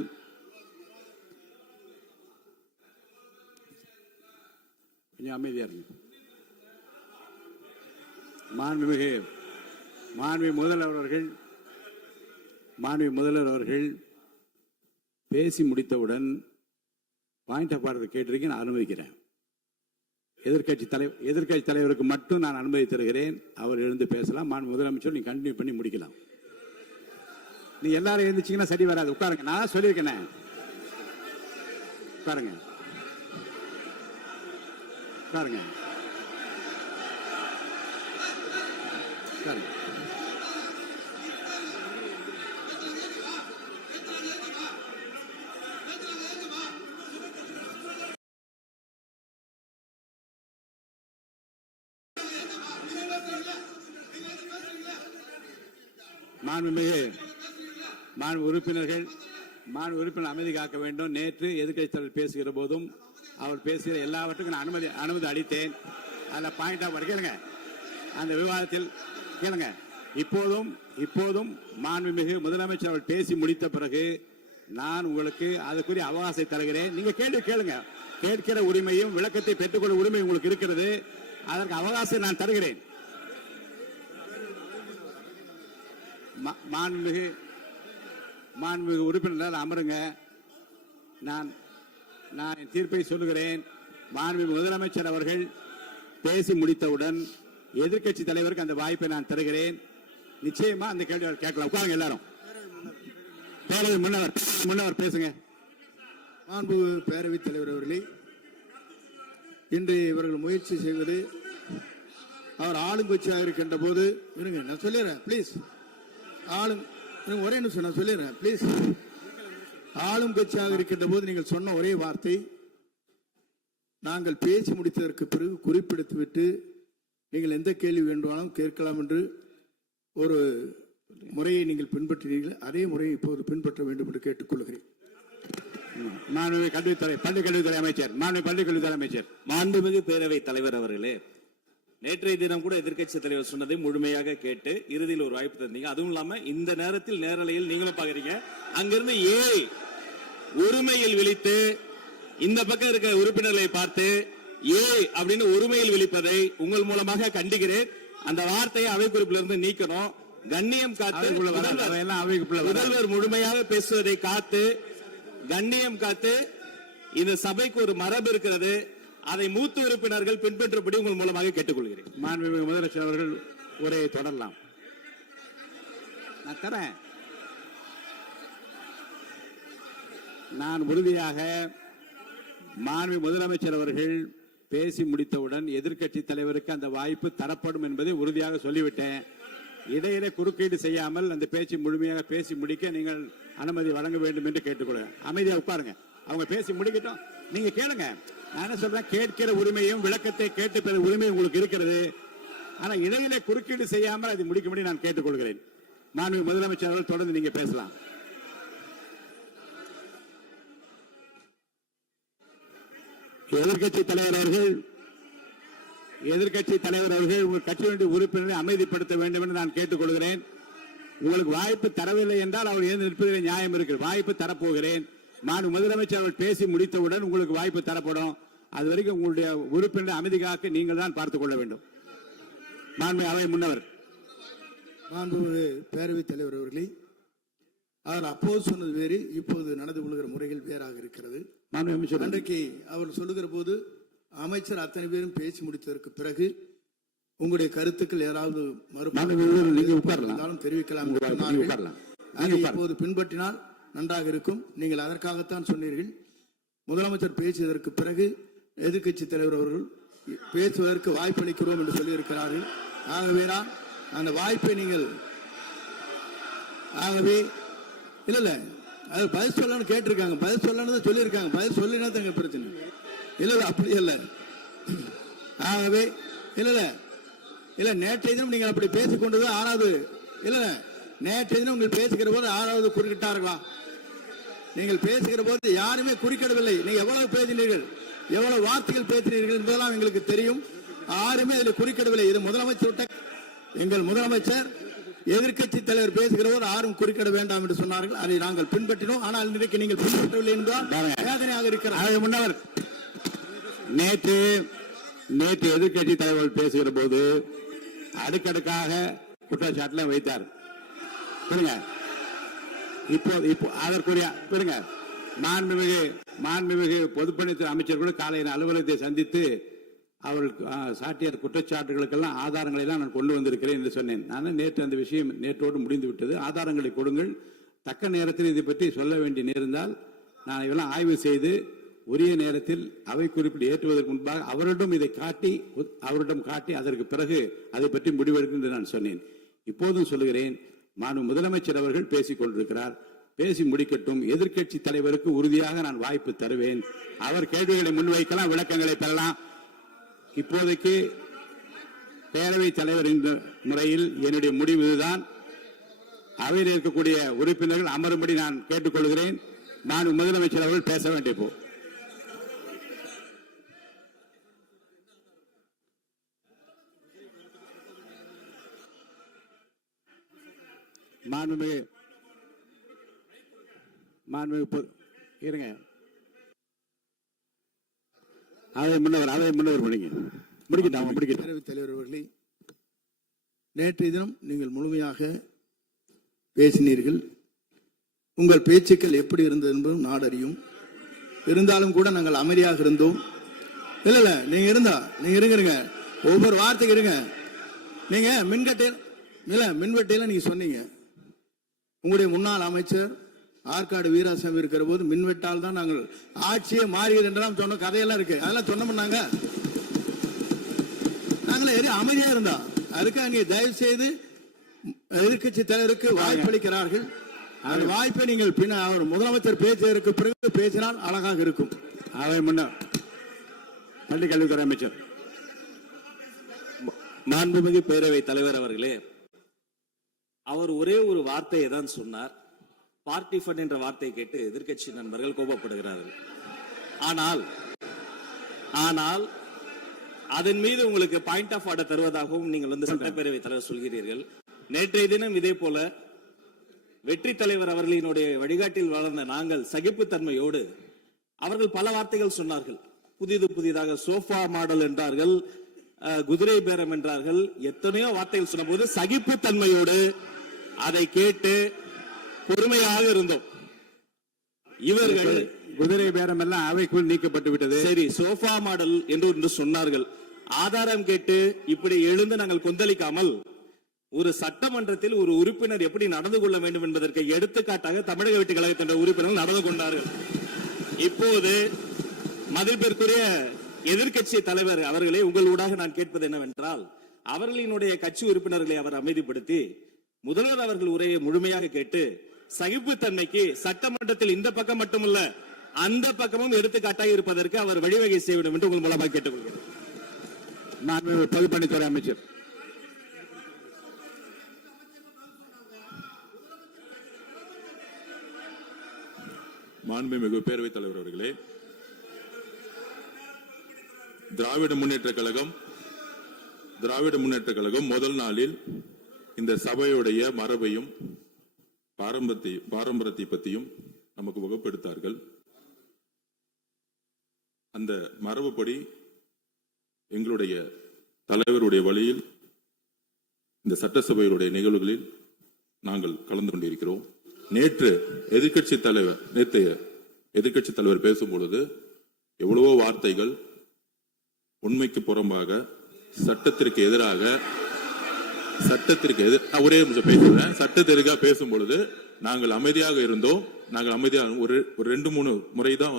கொஞ்சம் அமைதியா இருங்க. மாண்புமிகு முதல்வர் அவர்கள் பேசி முடித்தவுடன் பாயிண்ட் ஆஃப் ஆர்டர் கேட்டிருக்கேன், நான் அனுமதிக்கிறேன். எதிர்கட்சி தலைவருக்கு மட்டும் நான் அனுமதி தருகிறேன். அவர் எழுந்து பேசலாம். மாண்பு முதலமைச்சர் நீங்க கண்டினியூ பண்ணி முடிக்கலாம். நீங்க எல்லாரும் எழுந்துச்சீங்கன்னா சரி வராது. உட்காருங்க. நான் சொல்லியிருக்கேன். உட்காருங்க உட்காருங்க உட்காருங்க. மாண்புமிகு உறுப்பினர்கள் அமைதி காக்க வேண்டும். நேற்று எதிர்க்கட்சி தலைவர் பேசுகிற போதும் அவர் பேசுகிற எல்லாவற்றுக்கும் நான் அனுமதி அளித்தேன். அதில் பாயிண்ட் ஆஃப் கேளுங்க, அந்த விவாதத்தில் கேளுங்க. இப்போதும் மாண்புமிகு முதலமைச்சர் அவர் பேசி முடித்த பிறகு நான் உங்களுக்கு அதுக்குரிய அவகாசத்தை தருகிறேன். நீங்க கேள்வி கேளுங்க. கேட்கிற உரிமையும் விளக்கத்தை பெற்றுக்கொள்ள உரிமை உங்களுக்கு இருக்கிறது. அதற்கு அவகாசம் நான் தருகிறேன். மாண்புமிகு உறுப்பினர் அமருங்க. நான் என் தீர்ப்பை சொல்லுகிறேன். மாண்புமிகு முதலமைச்சர் அவர்கள் பேசி முடித்தவுடன் எதிர்க்கட்சி தலைவருக்கு அந்த வாய்ப்பை நான் தருகிறேன். நிச்சயமா அந்த கேள்வி கேட்கலாம். உட்காருங்க எல்லாரும். பேரவை முன்னவர் பேசுங்க. மாண்பு பேரவைத் தலைவர் அவர்களே, இன்று இவர்கள் முயற்சி செய்வது அவர் ஆளுங்கட்சியாக இருக்கின்ற போது இருங்க, நான் சொல்லிடுறேன் ப்ளீஸ். ஒரே நிமிஷம் நான் சொல்லிடுறேன் ப்ளீஸ். ஆளும் கட்சியாக இருக்கின்ற போது நீங்கள் சொன்ன ஒரே வார்த்தை, நாங்கள் பேசி முடித்ததற்கு பிறகு குறிப்பிடுத்துவிட்டு நீங்கள் எந்த கேள்வி வேண்டுமானாலும் கேட்கலாம் என்று ஒரு முறையை நீங்கள் பின்பற்றினீர்கள். அதே முறையை இப்போது பின்பற்ற வேண்டும் என்று கேட்டுக்கொள்கிறேன். மாண்புமிகு பள்ளிக்கல்வித்துறை அமைச்சர். மாண்புமிகு பேரவைத் தலைவர் அவர்களே, நேற்றைய தினம் கூட எதிர்க்கட்சி தலைவர் சொன்னதை முழுமையாக கேட்டு இறுதியில் ஒரு வாய்ப்பு தந்தீங்க. அதுவும் இல்லாம இந்த நேரத்தில் நேரலையில் நீங்களும் பாக்குறீங்க. அங்கிருந்து ஒருமையில் விழித்து இந்த பக்கம் இருக்கிற உறுப்பினர்களை பார்த்து அப்படின்னு ஒருமையில் விழிப்பதை உங்கள் மூலமாக கண்டிக்கிறேன். அந்த வார்த்தையை அவை குறிப்பிலிருந்து நீக்கணும். கண்ணியம் காத்து முதல்வர் முழுமையாக பேசுவதை காத்து கண்ணியம் காத்து இந்த சபைக்கு ஒரு மரபு இருக்கிறது. அதை மூத்த உறுப்பினர்கள் பின்பற்றபடி உங்கள் மூலமாக கேட்டுக்கொள்கிறேன். மாண்புமிகு முதலமைச்சர் அவர்கள் உரையை தொடரலாம். நான் தரேன். நான் உறுதியாக மாண்புமிகு முதலமைச்சர் அவர்கள் பேசி முடித்தவுடன் எதிர்க்கட்சி தலைவருக்கு அந்த வாய்ப்பு தரப்படும் என்பதை உறுதியாக சொல்லிவிட்டேன். இடையிலே குறுக்கீடு செய்யாமல் அந்த பேச்சு முழுமையாக பேசி முடிக்க நீங்கள் அனுமதி வழங்க வேண்டும் என்று கேட்டுக்கொள்கிறேன். அமைதியா உட்காருங்க. அவங்க பேசி முடிக்கட்டும், நீங்க கேளுங்க. நான் என்ன சொல்றேன், கேட்கிற உரிமையும் விளக்கத்தை கேட்டு பெற உரிமை உங்களுக்கு இருக்கிறது. ஆனா இடையிலே குறுக்கீடு செய்யாமல் அதை முடிக்கும்படி நான் கேட்டுக்கொள்கிறேன். மாண்புமிகு முதலமைச்சர் அவர்கள் தொடர்ந்து நீங்க பேசலாம். எதிர்க்கட்சி தலைவர் அவர்கள் உங்கள் கட்சியினுடைய உறுப்பினரை அமைதிப்படுத்த வேண்டும் என்று நான் கேட்டுக்கொள்கிறேன். உங்களுக்கு வாய்ப்பு தரவில்லை என்றால் அவர் எழுந்து நிற்பதில் நியாயம் இருக்கு. வாய்ப்பு தரப்போகிறேன். நான் முதலமைச்சர் அவர்கள் பேசி முடித்தவுடன் உங்களுக்கு வாய்ப்பு தரப்படும். அது வரைக்கும் உங்களுடைய உறுப்பினரை அமைதி காக்க நீங்கள் தான் பார்த்துக் கொள்ள வேண்டும். மாண்புமிகு அவை முன்னவர். மாண்புமிகு பேரவைத் தலைவர் அவர்களே, அவர் அப்போது சொன்னது வேறு, இப்போது நடந்து கொள்கிற முறைகள் வேறாக இருக்கிறது. அன்றைக்கு அவர் சொல்லுகிற போது அமைச்சர் அத்தனை பேரும் பேசி முடித்ததற்கு பிறகு உங்களுடைய கருத்துக்கள் யாராவது தெரிவிக்கலாம். இப்போது பின்பற்றினால் நன்றாக இருக்கும். நீங்கள் அதற்காகத்தான் சொன்னீர்கள். முதலமைச்சர் பேசியதற்கு பிறகு எதிர்க்கட்சி தலைவர் அவர்கள் பேசுவதற்கு வாய்ப்பளிக்கிறோம் என்று சொல்லியிருக்கிறார்கள். ஆகவே தான் அந்த வாய்ப்பை நீங்கள் இல்ல அது பதில் சொல்லணும்னு கேட்டிருக்காங்க. பதில் சொல்லணும் சொல்லியிருக்காங்க. பதில் சொல்லினா தங்க பிரச்சனை இல்ல. அப்படி இல்ல. ஆகவே இல்ல நேற்றைய தினம் நீங்கள் அப்படி பேசிக்கொண்டது ஆறாவது இல்ல. நேற்றைய தினம் நீங்கள் பேசுகிற போது ஆறாவது குறுக்கிட்டார்களா? நீங்கள் பேசுகிற போது யாருமே குறுக்கிடவில்லை. நீங்க எவ்வளவு பேசினீர்கள், எவ்வளவு வார்த்தைகள் பேசினீர்கள் என்பதெல்லாம் எங்களுக்கு தெரியும். யாருமே அதில் குறுக்கிடவில்லை. இது முதலமைச்சர், எங்கள் முதலமைச்சர் எதிர்க்கட்சி தலைவர் பேசுகிற போது யாரும் குறுக்கிட வேண்டாம் என்று சொன்னார்கள். அதை நாங்கள் பின்பற்றினோம். ஆனால் இன்றைக்கு நீங்கள் பின்பற்றவில்லை என்றால் வேதனையாக இருக்கிறார். முன்னவர் நேற்று எதிர்க்கட்சி தலைவர் பேசுகிற போது அடுக்கடுக்காக குற்றச்சாட்டுல வைத்தார். இப்போ அதற்குரிய மாண்புமிகு பொதுப்பணித்துறை அமைச்சர் கூட காலையில் அலுவலகத்தை சந்தித்து அவர்கள் சாட்டிய குற்றச்சாட்டுகளுக்கெல்லாம் ஆதாரங்களை எல்லாம் நான் கொண்டு வந்திருக்கிறேன் என்று சொன்னேன். நான் நேற்று அந்த விஷயம் நேற்றோடு முடிந்து விட்டது. ஆதாரங்களை கொடுங்கள். தக்க நேரத்தில் இதை பற்றி சொல்ல வேண்டிய நேர்ந்தால் நான் இதெல்லாம் ஆய்வு செய்து உரிய நேரத்தில் அவை குறிப்பிட்டு ஏற்றுவதற்கு முன்பாக அவரிடம் காட்டி அதற்கு பிறகு அதை பற்றி முடிவெடுக்கும் என்று நான் சொன்னேன். இப்போதும் சொல்லுகிறேன், மாண்பு முதலமைச்சர் அவர்கள் பேசிக் கொண்டிருக்கிறார். பேசி முடிக்கட்டும். எதிர்க்கட்சி தலைவருக்கு உறுதியாக நான் வாய்ப்பு தருவேன். அவர் கேள்விகளை முன்வைக்கலாம், விளக்கங்களை பெறலாம். இப்போதைக்கு பேரவைத் தலைவர் என்ற முறையில் என்னுடைய முடிவு இதுதான். அவையில் இருக்கக்கூடிய உறுப்பினர்கள் அமரும்படி நான் கேட்டுக்கொள்கிறேன். நான் முதலமைச்சர் அவர்கள் பேச வேண்டிய போ இருங்க. அவை முன்னவர் முடிக்கட்டும். பேரவைத் தலைவர் அவர்களே, நேற்றைய தினம் நீங்கள் முழுமையாக பேசினீர்கள். உங்கள் பேச்சுக்கள் எப்படி இருந்தது என்பதும் நாடறியும். இருந்தாலும் கூட நாங்கள் அமைதியாக இருந்தோம். இல்ல நீங்க இருங்க, ஒவ்வொரு வார்த்தைக்கு இருங்க. நீங்க மின்வெட்டையில நீங்க சொன்னீங்க, உங்களுடைய முன்னாள் அமைச்சர் ஆற்காடு வீராசாமி இருக்கிற போது மின்வெட்டால் தான் நாங்கள் ஆட்சியை மாறியது என்றெல்லாம் சொன்ன கதையெல்லாம் இருக்கு. அதெல்லாம் சொன்னோம்னாங்க, நாங்களே அமைதியா இருந்தா. அதுக்காக நீங்க தயவு செய்து எதிர்கட்சி தலைவருக்கு வாய்ப்பளிக்கிறார்கள். அந்த வாய்ப்பை நீங்கள் அவர் முதலமைச்சர் பேசுவதற்கு பிறகு பேசினால் அழகாக இருக்கும். அவை முன்னர் பள்ளி கல்வித்துறை அமைச்சர் மாண்புமிகு பேரவைத் தலைவர் அவர்களே, அவர் ஒரே ஒரு வார்த்தையை தான் சொன்னார். பார்ட்டி ஃபண்ட் என்ற வார்த்தையை கேட்டு எதிர்க்கட்சி நண்பர்கள் கோபப்படுகிறார்கள். ஆனால் அதன் மீது உங்களுக்கு பாயிண்ட் ஆஃப் ஆர்டர் தருவதாகவும் நீங்கள் சட்டப்பேரவை தலைவர் சொல்கிறீர்கள். நேற்றைய தினம் இதே போல வெற்றி தலைவர் அவர்களினுடைய வழிகாட்டில் வளர்ந்த நாங்கள் சகிப்புத்தன்மையோடு அவர்கள் பல வார்த்தைகள் சொன்னார்கள். புதிதாக சோஃபா மாடல் என்றார்கள், குதிரை பேரம் என்றார்கள், எத்தனையோ வார்த்தைகள் சொன்ன போது சகிப்புத்தன்மையோடு அதை கேட்டு பொறுமையாக இருந்தோம். இவர்கள் குதிரை பேரம் எல்லாம் அவைக்குள் நீக்கப்பட்டு விட்டது. சரி, சோஃபா மாடல் என்று சொன்னார்கள். ஆதாரம் கேட்டு இப்படி எழுந்து நாங்கள் கொந்தளிக்காமல் ஒரு சட்டமன்றத்தில் ஒரு உறுப்பினர் எப்படி நடந்து கொள்ள வேண்டும் என்பதற்கு எடுத்துக்காட்டாக தமிழக வெற்றி கழகத்தின் உறுப்பினர்கள் நடந்து கொண்டார்கள். இப்போது மதிப்பிற்குரிய எதிர்க்கட்சி தலைவர் அவர்களே, உங்கள் ஊடாக நான் கேட்பது என்னவென்றால், அவர்களினுடைய கட்சி உறுப்பினர்களை அவர் அமைதிப்படுத்தி முதல்வர் அவர்கள் உரையை முழுமையாக கேட்டு சகிப்புத்தன்மைக்கு சட்டமன்றத்தில் இந்த பக்கம் மட்டுமல்ல அந்த பக்கமும் எடுத்துக்காட்டாக இருப்பதற்கு அவர் வழிவகை செய்ய வேண்டும் என்று உங்கள் மூலமாக கேட்டுக்கொள்கிறேன். பொதுப்பணித்துறை அமைச்சர் மாண்புமிகு பேரவைத் தலைவர் அவர்களே, திராவிட முன்னேற்ற கழகம் முதல் நாளில் இந்த சபையுடைய மரபையும் பாரம்பரியத்தை பற்றியும் நமக்கு வகுப்படுத்தார்கள். அந்த மரபுப்படி எங்களுடைய தலைவருடைய வழியில் இந்த சட்டசபையுடைய நிகழ்வுகளில் நாங்கள் கலந்து கொண்டிருக்கிறோம். நேற்றைய எதிர்க்கட்சி தலைவர் பேசும்பொழுது எவ்வளவோ வார்த்தைகள் உண்மைக்கு புறம்பாக சட்டத்திற்கு எதிராக ஒரே நிமிஷம் பேசுறேன். சட்டத்திற்காக பேசும் பொழுது நாங்கள் அமைதியாக இருந்தோம். ஒரு 2-3 முறை தான்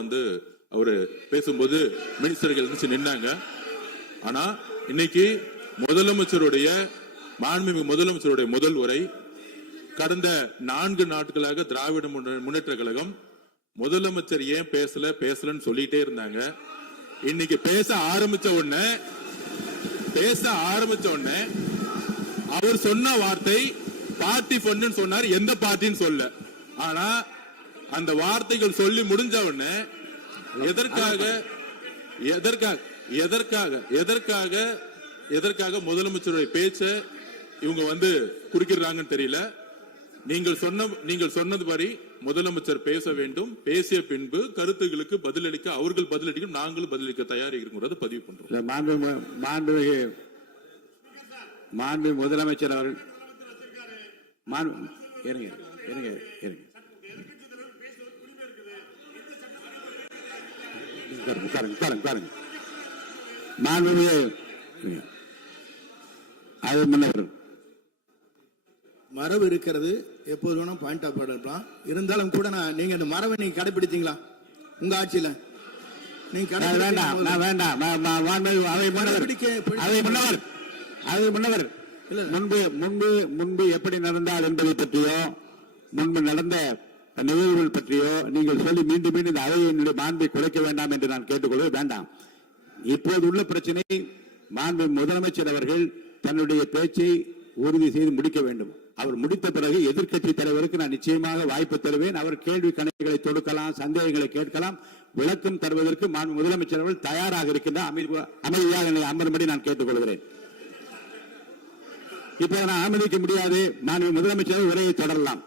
அவரு பேசும்போது மினிஸ்டர்கள் இருந்துச்சு நின்னாங்க. ஆனா இன்னைக்கு மாண்புமிகு முதலமைச்சருடைய முதல் உரை, கடந்த 4 நாட்களாக திராவிட முன்னேற்ற கழகம் முதலமைச்சர் ஏன் பேசலன்னு சொல்லிட்டே இருந்தாங்க. இன்னைக்கு பேச ஆரம்பிச்ச உடனே அவர் சொன்ன வார்த்தை பார்ட்டி ஃபண்ட் சொன்னார். எந்த பார்ட்டின்னு சொல்ல. ஆனா அந்த வார்த்தைகள் சொல்லி முடிஞ்ச உடனே எதற்காக முதலமைச்சருடைய பேச்ச இவங்க குறுக்கிறாங்கன்னு தெரியல. நீங்கள் சொன்னதுபடி முதலமைச்சர் பேச வேண்டும். பேசிய பின்பு கருத்துகளுக்கு பதிலளிக்க அவர்கள் பதிலளிக்கும், நாங்களும் பதிலளிக்க தயாராக இருக்கிறத பதிவு பண்றோம். மாண்பு முதலமைச்சர் அவர்கள் மரபு இருக்கிறது, எப்போது வேணும் பாயிண்ட் ஆஃப் ஆர்டர் இருக்கலாம். இருந்தாலும் கூட நீங்க இந்த மரபை நீங்க கடைபிடித்தீங்களா உங்க ஆட்சியில? நீங்க முன்பு எப்படி நடந்தால் என்பதை பற்றியோ முன்பு நடந்த நிகழ்வுகள் பற்றியோ நீங்கள் சொல்லி மீண்டும் இந்த அவையினுடைய மாண்பை குறைக்க வேண்டாம் என்று நான் கேட்டுக்கொள்வது வேண்டாம். இப்போது உள்ள பிரச்சனை, மாண்பு முதலமைச்சர் அவர்கள் தன்னுடைய பேச்சை உறுதி செய்து முடிக்க வேண்டும். அவர் முடித்த பிறகு எதிர்க்கட்சி தலைவருக்கு நான் நிச்சயமாக வாய்ப்பு தருவேன். அவர் கேள்வி கணைகளை தொடுக்கலாம், சந்தேகங்களை கேட்கலாம், விளக்கம் தருவதற்கு முதலமைச்சர் அவர்கள் தயாராக இருக்கின்றார். அமைதியாக என்னை அமரும்படி நான் கேட்டுக்கொள்கிறேன். இப்ப நான் அனுமதிக்க முடியாது. முதலமைச்சர் உரையை தொடரலாம்.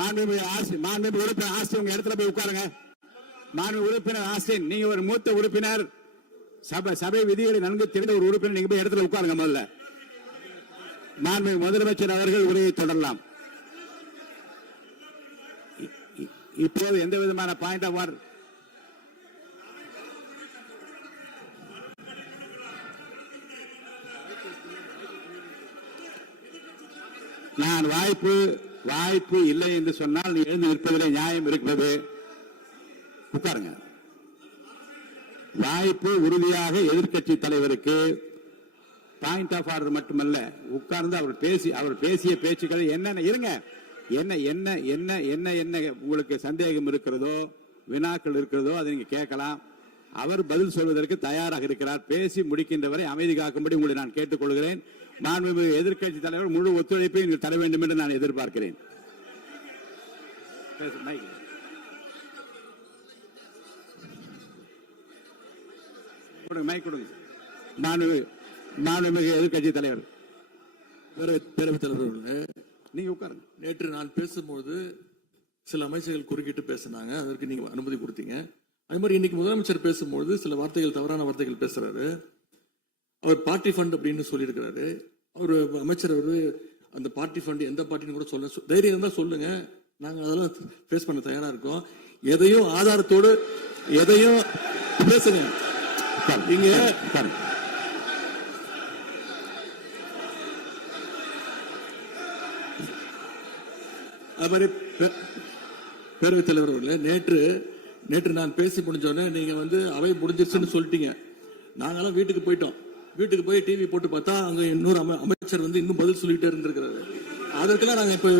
மாண்புமிகு உறுப்பினர் ஆஸ்டின் உங்க இடத்துல போய் உட்காருங்க. மாண்புமிகு உறுப்பினர் ஆஸ்டின், நீங்க ஒரு மூத்த உறுப்பினர், சபை விதிகளை நன்கு தெரிந்த ஒரு உறுப்பினர், நீங்க போய் இடத்துல உட்காருங்க. முதல்ல மாண்புமிகு முதலமைச்சர் அவர்கள் உரையை தொடரலாம். இப்போது எந்த விதமான பாயிண்ட் ஆஃப் ஆர்டர் நான் வாய்ப்பு இல்லை என்று சொன்னால் நீ எழுந்து நிற்பதிலே நியாயம் இருக்கிறது. உட்காருங்க. வாய்ப்பு உறுதியாக எதிர்க்கட்சி தலைவருக்கு பாயிண்ட் ஆஃப் ஆர்டர் மட்டுமல்ல, உட்கார்ந்து அவர் பேசிய பேச்சுக்கள் என்னென்ன இருங்க, என்ன என்ன என்ன என்ன என்ன உங்களுக்கு சந்தேகம் இருக்கிறதோ, வினாக்கள் இருக்கிறதோ அதை நீங்க கேட்கலாம். அவர் பதில் சொல்வதற்கு தயாராக இருக்கிறார். பேசி முடிக்கின்ற வரை அமைதி காக்கும்படி உங்களை நான் கேட்டுக்கொள்கிறேன். மாண்புமிகு எதிர்க்கட்சி தலைவர் முழு ஒத்துழைப்பை நீங்கள் தர வேண்டும் என்று நான் எதிர்பார்க்கிறேன். மாண்புமிகு எதிர்க்கட்சி தலைவர், பேரவைத் தலைவர், நீங்க உட்காருங்க. நேற்று நான் பேசும்போது சில அமைச்சர்கள் குறுக்கிட்டு பேசினாங்க, அதற்கு நீங்க அனுமதி கொடுத்தீங்க. அது மாதிரி இன்னைக்கு முதலமைச்சர் பேசும்போது சில வார்த்தைகள், தவறான வார்த்தைகள் பேசுறாரு. அவர் பார்ட்டி ஃபண்ட் அப்படின்னு சொல்லியிருக்கிறாரு. அவர் அமைச்சர் அந்த பார்ட்டி ஃபண்ட் எந்த பார்ட்டின்னு கூட சொல்ல, தைரியம் இருந்தா சொல்லுங்க, நாங்க அதெல்லாம் ஃபேஸ் பண்ண தயாரா இருக்கோம். எதையும் ஆதாரத்தோடு எதையும் பேசுங்க. நீங்க அது மாதிரி பேரவைத் தலைவர் அவர்களே, நேற்று நான் பேசி முடிஞ்சோடனே நீங்க அவை முடிஞ்சிருச்சுன்னு சொல்லிட்டீங்க. நாங்கெல்லாம் வீட்டுக்கு போயிட்டோம். வீட்டுக்கு போய் டிவி போட்டு பார்த்தா அங்க இன்னொரு அமைச்சர் இன்னும் பதில் சொல்லிட்டே இருந்திருக்கிறாரு. அதற்கெல்லாம் நாங்க இப்ப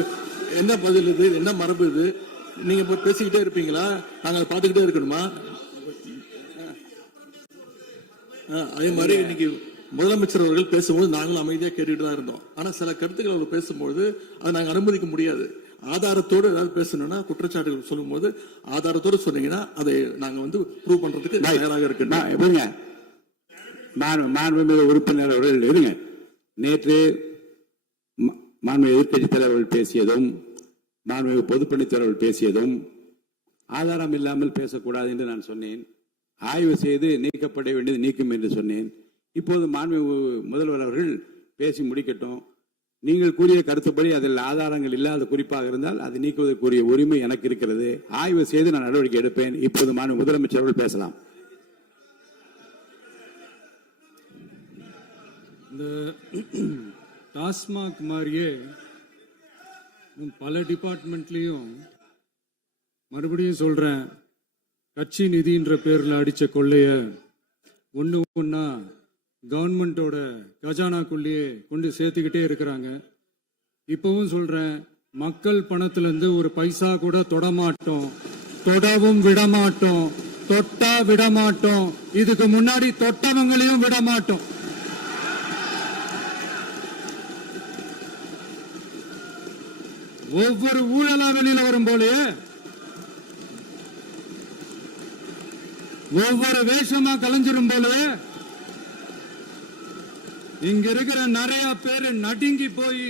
என்ன பதில் இது, என்ன மரபு இது? நீங்க இப்ப பேசிக்கிட்டே இருப்பீங்களா? நாங்க பாத்துக்கிட்டே இருக்கணுமா? அதே மாதிரி இன்னைக்கு முதலமைச்சர் அவர்கள் பேசும்போது நாங்களும் அமைதியா கேட்டுட்டு தான் இருந்தோம். ஆனா சில கருத்துக்கள் அவர் பேசும்போது அதை நாங்க அனுமதிக்க முடியாது. ஆதாரத்தோடு ஏதாவது பேசணும்னா, குற்றச்சாட்டுகள் சொல்லும் போது ஆதாரத்தோடு சொன்னீங்கன்னா அதை நாங்க ப்ரூவ் பண்றதுக்கு தயாராக இருக்கு. மாண்புமிகு உறுப்பினர் அவர்கள் இருங்க. நேற்று மாண்புமிகு எதிர்க்கட்சி தலைவர்கள் பேசியதும், மாண்புமிகு பொதுப்பணித்துறைகள் பேசியதும் ஆதாரம் இல்லாமல் பேசக்கூடாது என்று நான் சொன்னேன். ஆய்வு செய்து நீக்கப்பட வேண்டியது நீக்கும் என்று சொன்னேன். இப்போது மாண்புமிகு முதல்வர் அவர்கள் பேசி முடிக்கட்டும். நீங்கள் கூறிய கருத்துப்படி அதில் ஆதாரங்கள் இல்லாத குறிப்பாக இருந்தால் அதை நீக்குவதற்குரிய உரிமை எனக்கு இருக்கிறது. ஆய்வு செய்து நான் நடவடிக்கை எடுப்பேன். இப்போது மாண்புமிகு முதலமைச்சர் அவர்கள் பேசலாம். இந்த டாஸ்மாக் மாதிரியே பல டிபார்ட்மெண்ட்லயும், மறுபடியும் சொல்றேன், கட்சி நிதின்ற பேர்ல அடிச்ச கொள்ளைய ஒன்னா கவர்மெண்டோட கஜானாக்குள்ளேயே கொண்டு சேர்த்துக்கிட்டே இருக்கிறாங்க. இப்பவும் சொல்றேன், மக்கள் பணத்துல இருந்து ஒரு பைசா கூட தொடமாட்டோம், தொடவும் விடமாட்டோம், தொட்டா விடமாட்டோம். இதுக்கு முன்னாடி தொட்டவங்களையும் விடமாட்டோம். ஒவ்வொரு ஊழலா வெளியில வரும் போலே, ஒவ்வொரு வேஷமா கலைஞ்சிரும் போலே, இங்க இருக்கிற நிறைய பேரு நடுங்கி போய்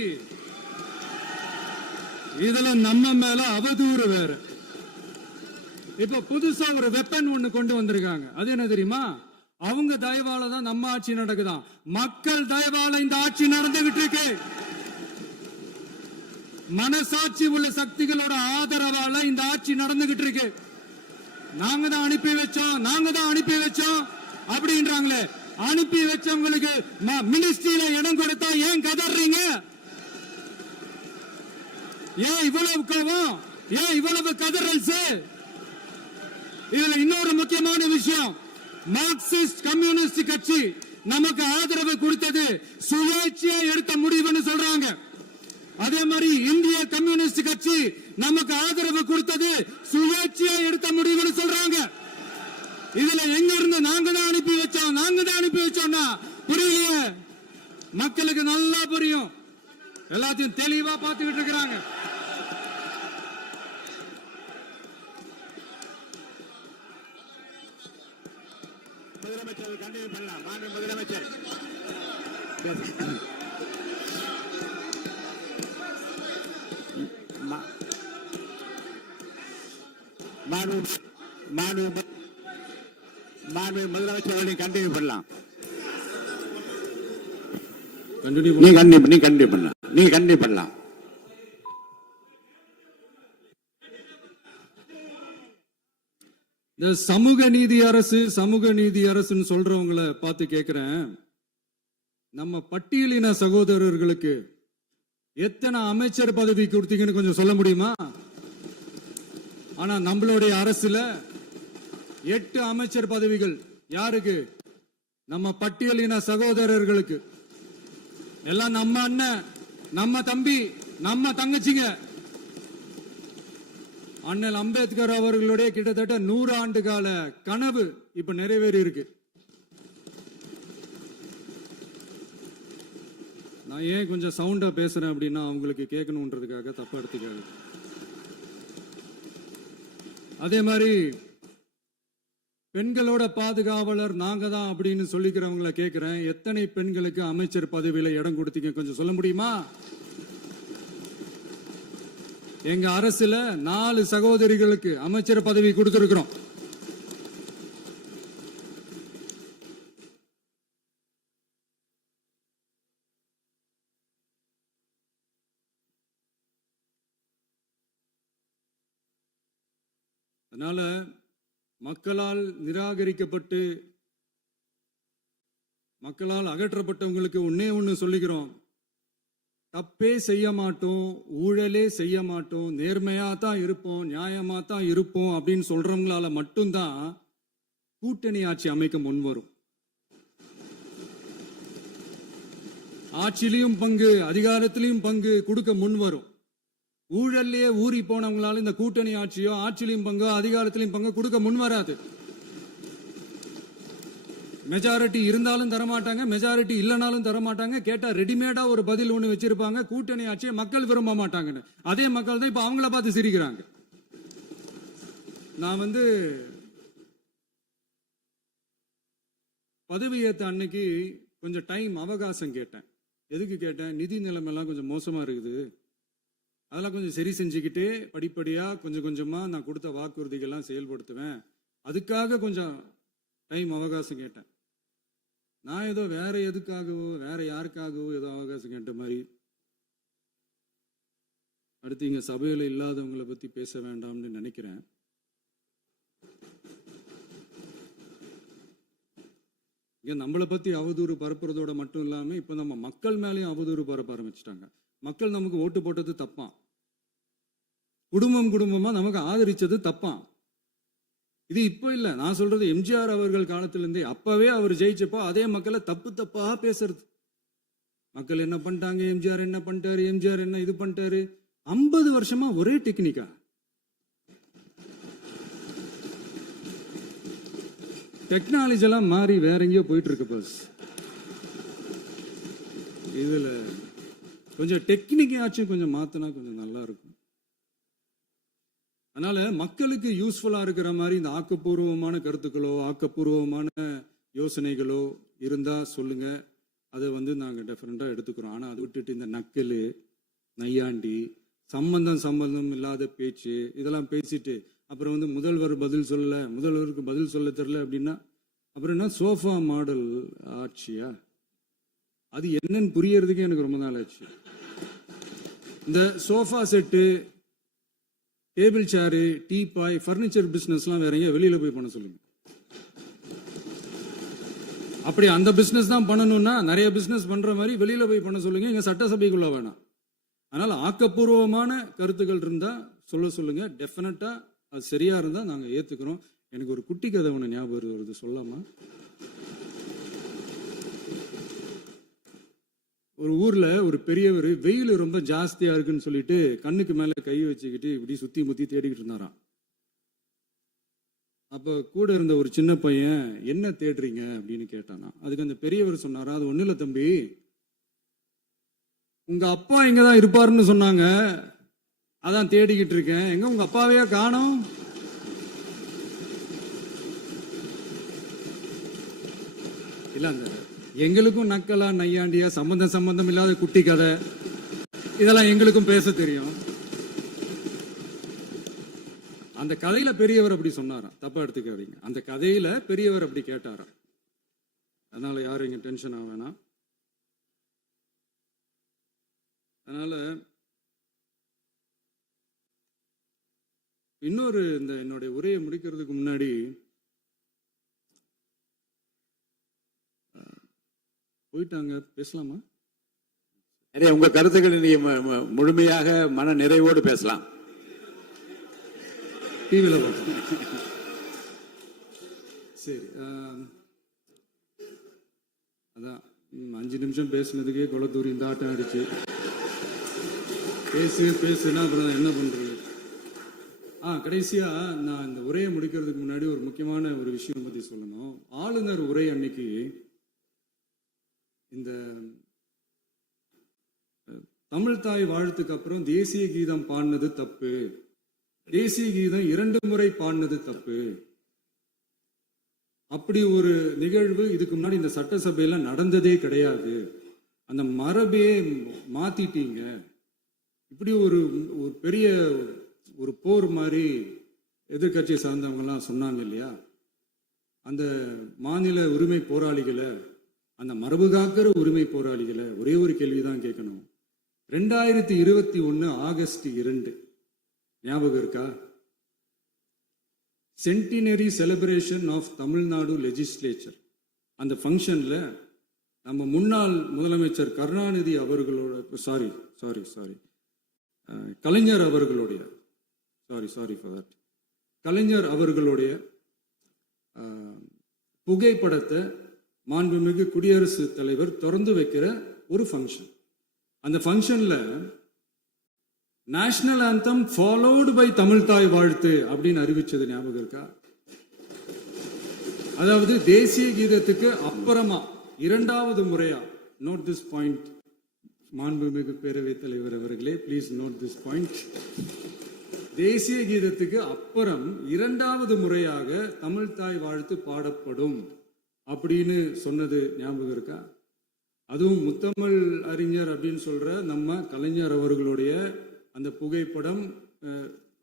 இதுல நம்ம மேல அவதூறு வேற. இப்ப புதுசா ஒரு வெப்பன் ஒண்ணு கொண்டு வந்திருக்காங்க. அது என்ன தெரியுமா? அவங்க தயவால தான் நம்ம ஆட்சி நடக்குதான். மக்கள் தயவால இந்த ஆட்சி நடந்துகிட்டு இருக்கு. மனசாட்சி உள்ள சக்திகளோட ஆதரவால இந்த ஆட்சி நடந்துகிட்டு இருக்கு. நாங்க தான் அனுப்பி வச்சோம் அப்படின்றாங்களே. அனுப்பி வச்சவங்களுக்கு மினிஸ்ட்ரியில இடம் கொடுத்தா ஏன் கதறீங்க? ஏன் இவ்வளவு கோபம்? ஏன் இவ்வளவு கதறல்? இதுல இன்னொரு முக்கியமான விஷயம், மார்க்சிஸ்ட் கம்யூனிஸ்ட் கட்சி நமக்கு ஆதரவு கொடுத்தது சுயேட்சையா எடுத்த முடிவுன்னு சொல்றாங்க. அதே மாதிரி இந்திய கம்யூனிஸ்ட் கட்சி நமக்கு ஆதரவு கொடுத்தது சுயேட்சையா எடுத்த முடிவுன்னு சொல்றாங்க. இதுல எங்க இருந்து நாங்க தான் அனுப்பி வச்சோம்னா புரியலையே. மக்களுக்கு நல்லா புரியும், எல்லாத்தையும் தெளிவா பார்த்துக்கிட்டு இருக்கிறாங்க. முதலமைச்சர் கண்டினியூ பண்ணலாம். மாண்பு முதலமைச்சர் முதலமைச்சர் கண்டினியூ பண்ணலாம். நீங்க கண்டினியூ பண்ணலாம். இந்த சமூக நீதி அரசுன்னு சொல்றவங்களை பார்த்து கேட்கிறேன், நம்ம பட்டியலின சகோதரர்களுக்கு எத்தனை அமைச்சர் பதவி கொடுத்தீங்கன்னு கொஞ்சம் சொல்ல முடியுமா? ஆனா நம்மளுடைய அரசுல 8 அமைச்சர் பதவிகள் யாருக்கு? நம்ம பட்டியலின சகோதரர்களுக்கு. எல்லாம் நம்ம அண்ணன், நம்ம தம்பி, நம்ம தங்கச்சிங்க. அண்ணல் அம்பேத்கர் அவர்களுடைய கிட்டத்தட்ட 100 ஆண்டு கால கனவு இப்ப நிறைவேறி இருக்கு. நான் ஏன் கொஞ்சம் சவுண்டா பேசுறேன் அப்படின்னா அவங்களுக்கு கேட்கணுன்றதுக்காக, தப்பா எடுத்துக்காது. அதே மாதிரி பெண்களோட பாதுகாவலர் நாங்க தான் அப்படின்னு சொல்லிக்கிறவங்களை கேட்கிறேன், எத்தனை பெண்களுக்கு அமைச்சர் பதவியில இடம் கொடுத்தீங்க கொஞ்சம் சொல்ல முடியுமா? எங்க அரசுல 4 சகோதரிகளுக்கு அமைச்சர் பதவி கொடுத்திருக்கிறோம். அதனால மக்களால் நிராகரிக்கப்பட்டு மக்களால் அகற்றப்பட்டவங்களுக்கு ஒண்ணு சொல்லிக்கிறோம், தப்பே செய்ய மாட்டோம், ஊழலே செய்ய மாட்டோம், நேர்மையா தான் இருப்போம், நியாயமா தான் இருப்போம் அப்படின்னு சொல்றவங்களால மட்டும்தான் கூட்டணி ஆட்சி அமைக்க முன்வரும். ஆட்சியிலையும் பங்கு, அதிகாரத்திலையும் பங்கு கொடுக்க முன்வரும். ஊழல்லையே ஊறி போனவங்களால இந்த கூட்டணி ஆட்சியோ, ஆட்சியிலையும் பங்கோ, அதிகாரத்திலையும் பங்கு கொடுக்க முன்வராது. மெஜாரிட்டி இருந்தாலும் தரமாட்டாங்க, மெஜாரிட்டி இல்லைனாலும் தரமாட்டாங்க. கேட்டா ரெடிமேடா ஒரு பதில் ஒண்ணு வச்சிருப்பாங்க, கூட்டணி ஆட்சியை மக்கள் விரும்ப மாட்டாங்கன்னு. அதே மக்கள் தான் இப்ப அவங்கள பார்த்து சிரிக்கிறாங்க. நான் பதவி ஏத்த அன்னைக்கு கொஞ்சம் டைம் அவகாசம் கேட்டேன். எதுக்கு கேட்டேன்? நிதி நிலைமைலாம் கொஞ்சம் மோசமா இருக்குது, அதெல்லாம் கொஞ்சம் சரி செஞ்சுக்கிட்டே படிப்படியா கொஞ்சம் கொஞ்சமா நான் கொடுத்த வாக்குறுதிகள்லாம் செயல்படுத்துவேன், அதுக்காக கொஞ்சம் டைம் அவகாசம் கேட்டேன். நான் ஏதோ வேற எதுக்காகவோ வேற யாருக்காகவோ ஏதோ அவகாசம் கேட்ட மாதிரி. அடுத்து இங்க சபையில இல்லாதவங்களை பத்தி பேச வேண்டாம்னு நினைக்கிறேன். இங்க நம்மளை பத்தி அவதூறு பரப்புறதோட மட்டும் இல்லாம இப்ப நம்ம மக்கள் மேலேயும் அவதூறு பரப்ப ஆரம்பிச்சிட்டாங்க. மக்கள் நமக்கு ஓட்டு போட்டது தப்பான், குடும்பமா நமக்கு ஆதரிச்சது தப்பான். இது இப்ப இல்ல, நான் சொல்றது எம்ஜிஆர் அவர்கள் காலத்திலிருந்தே. அப்பவே அவர் ஜெயிச்சப்போ அதே மக்களை தப்பா பேசுறது. மக்கள் என்ன பண்ணிட்டாங்க, எம்ஜிஆர் என்ன பண்ணிட்டாரு, எம்ஜிஆர் என்ன இது பண்ணிட்டாரு. 50 வருஷமா ஒரே டெக்னிக்கா. டெக்னாலஜி எல்லாம் மாறி வேற எங்கேயோ போயிட்டு இருக்கு. பஸ் இதுல கொஞ்சம் டெக்னிக்காச்சும் கொஞ்சம் மாத்தினா கொஞ்சம் நல்லா இருக்கும். அதனால மக்களுக்கு யூஸ்ஃபுல்லா இருக்கிற மாதிரி இந்த ஆக்கப்பூர்வமான கருத்துக்களோ ஆக்கப்பூர்வமான யோசனைகளோ இருந்தா சொல்லுங்க, அதை நாங்க டெஃபரெண்டா எடுத்துக்கிறோம். ஆனா அதை விட்டுட்டு இந்த நக்கல், நையாண்டி, சம்பந்தம் இல்லாத பேச்சு இதெல்லாம் பேசிட்டு அப்புறம் முதல்வர் பதில் சொல்லல, முதல்வருக்கு பதில் சொல்ல தெரியல அப்படின்னா அப்புறம் என்ன சோஃபா மாடல் ஆட்சியா? அது என்னன்னு புரியறதுக்கே எனக்கு ரொம்ப நாள் ஆச்சு. இந்த sofa set, table chair, teapoy, furniture பிசினஸ்லாம் வேற எங்க வெளியில போய் பண்ண சொல்லுங்க. அப்படி அந்த பிசினஸ் தான் பண்ணணும்னா நிறைய பிசினஸ் பண்ற மாதிரி வெளியில போய் பண்ண சொல்லுங்க, இங்க சட்டசபைக்குள்ள வேணாம். அதனால ஆக்கப்பூர்வமான கருத்துக்கள் இருந்தா சொல்லுங்க, டெஃபினட்டா அது சரியா இருந்தா நாங்க ஏத்துக்கிறோம். எனக்கு ஒரு குட்டி கதை ஒண்ணு ஞாபகம் வருது, சொல்லாமா? ஒரு ஊர்ல ஒரு பெரியவர் வெயில் ரொம்ப ஜாஸ்தியா இருக்குன்னு சொல்லிட்டு கண்ணுக்கு மேல கை வச்சுக்கிட்டு இப்படி சுத்தி முத்தி தேடிக்கிட்டு இருந்தாராம். அப்ப கூட இருந்த ஒரு சின்ன பையன் என்ன தேடுறீங்க அப்படின்னு கேட்டானா. அதுக்கு அந்த பெரியவர் சொன்னாரா, அது ஒண்ணு இல்ல தம்பி, உங்க அப்பா இங்கதான் இருப்பாருன்னு சொன்னாங்க, அதான் தேடிக்கிட்டு இருக்கேன். எங்க உங்க அப்பாவையா காணோம்? இல்ல அந்த எங்களுக்கும் நக்கலா நையாண்டியா சம்பந்தம் இல்லாத குட்டி கதை இதெல்லாம் எங்களுக்கும் பேச தெரியும். அந்த கதையில பெரியவர் அப்படி சொன்னாராம், தப்பா எடுத்துக்காதீங்க. அந்த கதையில பெரியவர் அப்படி கேட்டாராம். அதனால யாரும் இங்க டென்ஷன் ஆக வேணாம். அதனால இன்னொரு இந்த என்னுடைய உரையை முடிக்கிறதுக்கு முன்னாடி போயிட்டாங்க, பேசலாமா? உங்க கருத்துக்களை நீங்க முழுமையாக மன நிறைவோடு பேசலாம். டிவியில பார்த்தோம். சரி, அதான் 5 நிமிஷம் பேசுனதுக்கே கொளத்தூரி இந்த ஆட்டம் அடிச்சு பேசுனா அப்புறம் என்ன பண்றது? கடைசியா நான் இந்த உரையை முடிக்கிறதுக்கு முன்னாடி ஒரு முக்கியமான ஒரு விஷயம் பத்தி சொல்லணும். ஆளுநர் உரை அன்னைக்கு இந்த தமிழ் தாய் வாழ்த்துக்கு அப்புறம் தேசிய கீதம் பாடினது தப்பு, தேசிய கீதம் 2 முறை பாடினது தப்பு, அப்படி ஒரு நிகழ்வு இதுக்கு முன்னாடி இந்த சட்டசபையில நடந்ததே கிடையாது, அந்த மரபே மாத்திட்டீங்க, இப்படி ஒரு பெரிய ஒரு போர் மாதிரி எதிர்கட்சியை சார்ந்தவங்க எல்லாம் சொன்னாங்க இல்லையா? அந்த மாநில உரிமை போராளிகளை, அந்த மரபு காக்கிற உரிமை போராளிகளை ஒரே ஒரு கேள்விதான் கேட்கணும். 2021 ஆகஸ்ட் 2 ஞாபகம் இருக்கா? Centenary celebration of Tamil Nadu legislature. அந்த ஃபங்க்ஷன்ல நம்ம முன்னாள் முதலமைச்சர் கருணாநிதி அவர்களோட கலைஞர் அவர்களுடைய கலைஞர் அவர்களுடைய புகைப்படத்தை மாண்புமிகு குடியரசுத் தலைவர் திறந்து வைக்கிற ஒரு ஃபங்க்ஷன். அந்த ஃபங்க்ஷன்ல national anthem followed by Tamil Thai Vazhthu அப்படின்னு அறிவிச்சது ஞாபகம் இருக்கா? அதாவது தேசிய கீதத்துக்கு அப்புறமா 2வது முறையா, நோட் திஸ் பாயிண்ட் மாண்புமிகு பேரவைத் தலைவர் அவர்களே, பிளீஸ் நோட் திஸ் பாயிண்ட். தேசிய கீதத்துக்கு அப்புறம் 2வது முறையாக தமிழ் தாய் வாழ்த்து பாடப்படும் அப்படின்னு சொன்னது ஞாபகம் இருக்கா? அதுவும் முத்தமிழ் அறிஞர் அப்படின்னு சொல்ற நம்ம கலைஞர் அவர்களுடைய அந்த புகைப்படம்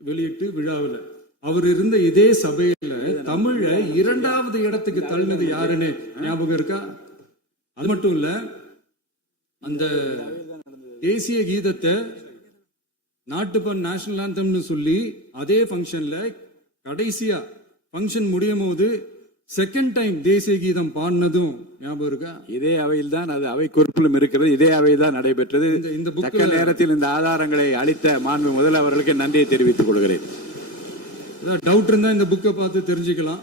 வெளியிட்டு விழாவில் அவர் இருந்த இதே சபையில தமிழ 2வது இடத்துக்கு தள்ளினது யாருன்னு ஞாபகம் இருக்கா? அது மட்டும் இல்ல, அந்த தேசிய கீதத்தை நாட்டுப்பண் நேஷனல் ஆந்தம்னு சொல்லி அதே ஃபங்க்ஷன்ல கடைசியா ஃபங்க்ஷன் முடியும் போது செகண்ட் டைம் தேசிய கீதம் பாடினதும் ஞாபகம் இருக்கா? இதே அவையில் தான், அது அவை குறிப்பிலும் இருக்கிறது, இதே அவையில் தான் நடைபெற்றது. இந்த தக்க நேரத்தில் இந்த ஆதாரங்களை அளித்த மாண்பு முதல் அவர்களுக்கு நன்றியை தெரிவித்துக் கொள்கிறேன். டவுட் இருந்தா இந்த புக்கை பார்த்து தெரிஞ்சுக்கலாம்.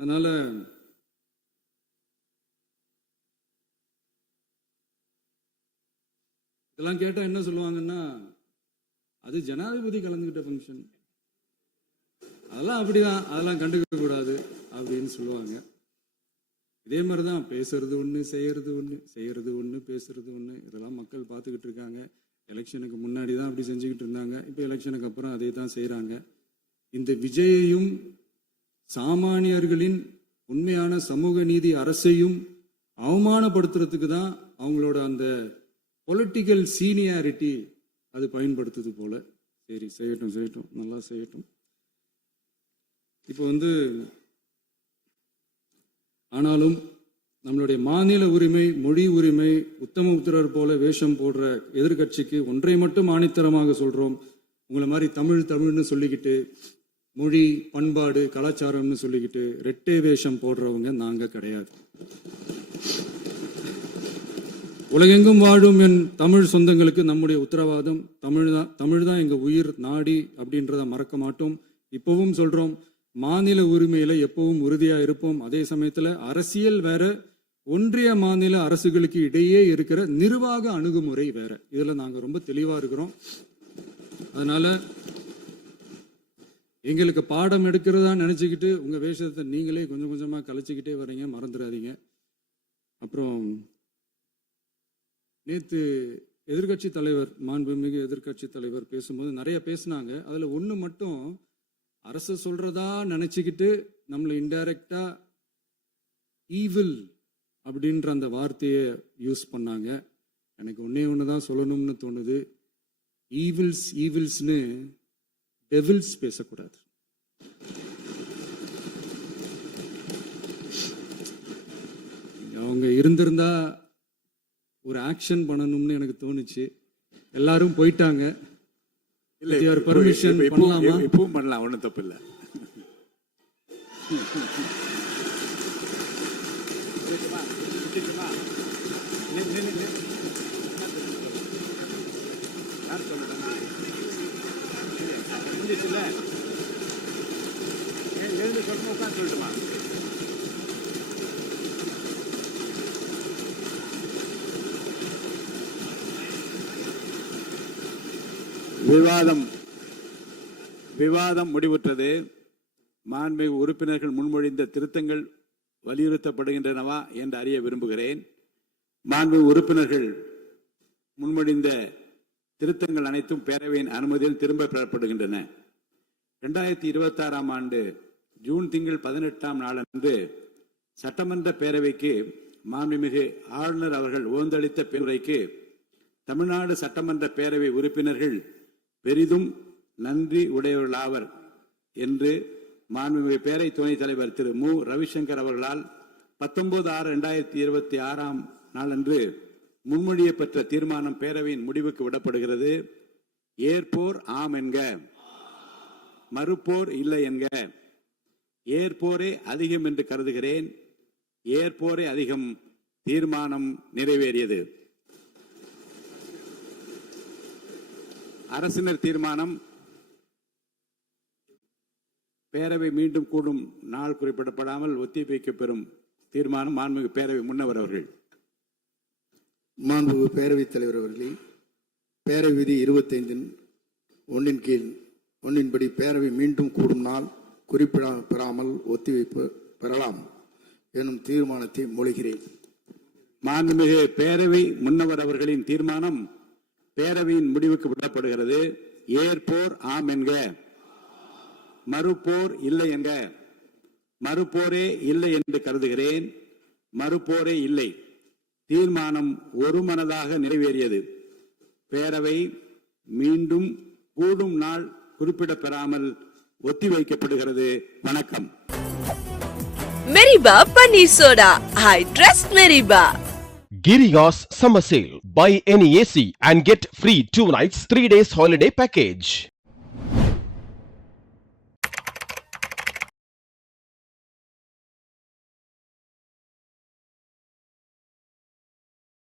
அதனால இதெல்லாம் கேட்டா என்ன சொல்லுவாங்கன்னா, அது ஜனாதிபதி கலந்துகிட்ட ஃபங்க்ஷன், அதெல்லாம் அப்படிதான், அதெல்லாம் கண்டுக்க கூடாது அப்படின்னு சொல்லுவாங்க. இதே மாதிரிதான் பேசுறது ஒண்ணு, செய்யறது ஒண்ணு, பேசுறது ஒண்ணு. இதெல்லாம் மக்கள் பார்த்துக்கிட்டு இருக்காங்க. எலெக்ஷனுக்கு முன்னாடி தான் அப்படி செஞ்சுக்கிட்டு இருந்தாங்க, இப்போ எலெக்ஷனுக்கு அப்புறம் அதே தான் செய்யறாங்க. இந்த விஜயையும் சாமானியர்களின் உண்மையான சமூக நீதி அரசையும் அவமானப்படுத்துறதுக்கு தான் அவங்களோட அந்த பொலிட்டிக்கல் சீனியாரிட்டி அது பயன்படுத்துது போல. சரி, செய்யட்டும், நல்லா செய்யட்டும். இப்போ ஆனாலும் நம்மளுடைய மாநில உரிமை, மொழி உரிமை, உத்தமபுத்திரர் போல வேஷம் போடுற எதிர்கட்சிக்கு ஒன்றை மட்டும் ஆணித்தரமாக சொல்றோம். உங்களை மாதிரி தமிழ்னு சொல்லிக்கிட்டு, மொழி, பண்பாடு, கலாச்சாரம்னு சொல்லிக்கிட்டு ரெட்டை வேஷம் போடுறவங்க நாங்க கிடையாது. உலகெங்கும் வாழும் என் தமிழ் சொந்தங்களுக்கு நம்முடைய உத்தரவாதம் தமிழ் தான் எங்க உயிர் நாடி அப்படின்றத மறக்க மாட்டோம். இப்பவும் சொல்றோம், மாநில உரிமையில எப்பவும் உறுதியா இருப்போம். அதே சமயத்துல அரசியல் வேற, ஒன்றிய மாநில அரசுகளுக்கு இடையே இருக்கிற நிர்வாக அணுகுமுறை வேற. இதுல நாங்க ரொம்ப தெளிவா இருக்கிறோம். அதனால எங்களுக்கு பாடம் எடுக்கிறதா நினைச்சுக்கிட்டு உங்க வேஷத்தை நீங்களே கொஞ்சம் கொஞ்சமா கலைச்சிக்கிட்டே வர்றீங்க, மறந்துடாதீங்க. அப்புறம் நேத்து எதிர்கட்சி தலைவர், மாண்புமிகு எதிர்கட்சி தலைவர் பேசும்போது நிறைய பேசினாங்க. அதுல ஒண்ணு மட்டும் அரசு சொல்றதா நினைச்சுக்கிட்டு நம்மளை இன்டைரக்டா ஈவில் அப்படின்ற அந்த வார்த்தையை யூஸ் பண்ணாங்க. எனக்கு ஒன்னே ஒண்ணுதான் சொல்லணும்னு தோணுது. ஈவில்ஸ்னு டெவில்ஸ் பேசக்கூடாது. அவங்க இருந்திருந்தா ஒரு ஆக்ஷன் பண்ணணும்னு எனக்கு தோணுச்சு. எல்லாரும் போயிட்டாங்க. இல்ல பர்மிஷன் பண்ணலாமா? இப்பவும் பண்ணலாம், ஒன்றும் தப்பு இல்லை. எழுந்து சொல்லணும், உட்காந்து சொல்லட்டுமா? விவாதம் முடிவுற்றது. மாண்புமிகு உறுப்பினர்கள் முன்மொழிந்த திருத்தங்கள் வலியுறுத்தப்படுகின்றனவா என்று அறிய விரும்புகிறேன். மாண்புமிகு உறுப்பினர்கள் முன்மொழிந்த திருத்தங்கள் அனைத்தும் பேரவையின் அனுமதியில் திரும்ப பெறப்படுகின்றன. 2026 ஆண்டு ஜூன் திங்கள் 18ஆம் நாளன்று சட்டமன்ற பேரவைக்கு மாண்புமிகு ஆளுநர் அவர்கள் ஓந்தளித்த பெருரைக்கு தமிழ்நாடு சட்டமன்ற பேரவை உறுப்பினர்கள் பெரிதும் நன்றி உடையவர்களாவர் என்று மாண்புமிகு பேரவை துணைத் தலைவர் திரு மு ரவிசங்கர் அவர்களால் 19/6/2026 நாளன்று முன்மொழியப்பட்ட தீர்மானம் பேரவையின் முடிவுக்கு விடப்படுகிறது. ஏற்போர் ஆம் என்க, மறுப்போர் இல்லை என்க. ஏற்போரே அதிகம் என்று கருதுகிறேன். ஏற்போரே அதிகம். தீர்மானம் நிறைவேறியது. அரசினர் தீர்மானம். பேரவை மீண்டும் கூடும் நாள் குறிப்பிடப்படாமல் ஒத்திவைக்கப்பெறும் தீர்மானம். மாண்புமிகு பேரவை முன்னவர் அவர்கள். மாண்புமிகு பேரவைத் தலைவர் அவர்களே, பேரவை விதி 25(1) கீழ் 1 பேரவை மீண்டும் கூடும் நாள் குறிப்பிடப்பெறாமல் ஒத்திவைப்பு பெறலாம் எனும் தீர்மானத்தை மொழிகிறேன். மாண்புமிகு பேரவை முன்னவர் அவர்களின் தீர்மானம் பேரவையின் முடிவுக்கு விடப்படுகிறது. ஏற்போர் ஆம் என்க, மறுப்போர் இல்லை என்க. மறுப்போரே இல்லை என்று கருதுகிறேன். மறுப்போரே இல்லை. தீர்மானம் ஒருமனதாக நிறைவேறியது. பேரவை மீண்டும் கூடும் நாள் குறிப்பிடப்பெறாமல் ஒத்திவைக்கப்படுகிறது. வணக்கம். மெரிபா பன்னீர் soda. I trust Meriba. Giriya's summer sale. Buy any AC and get free 2 nights 3 days holiday package.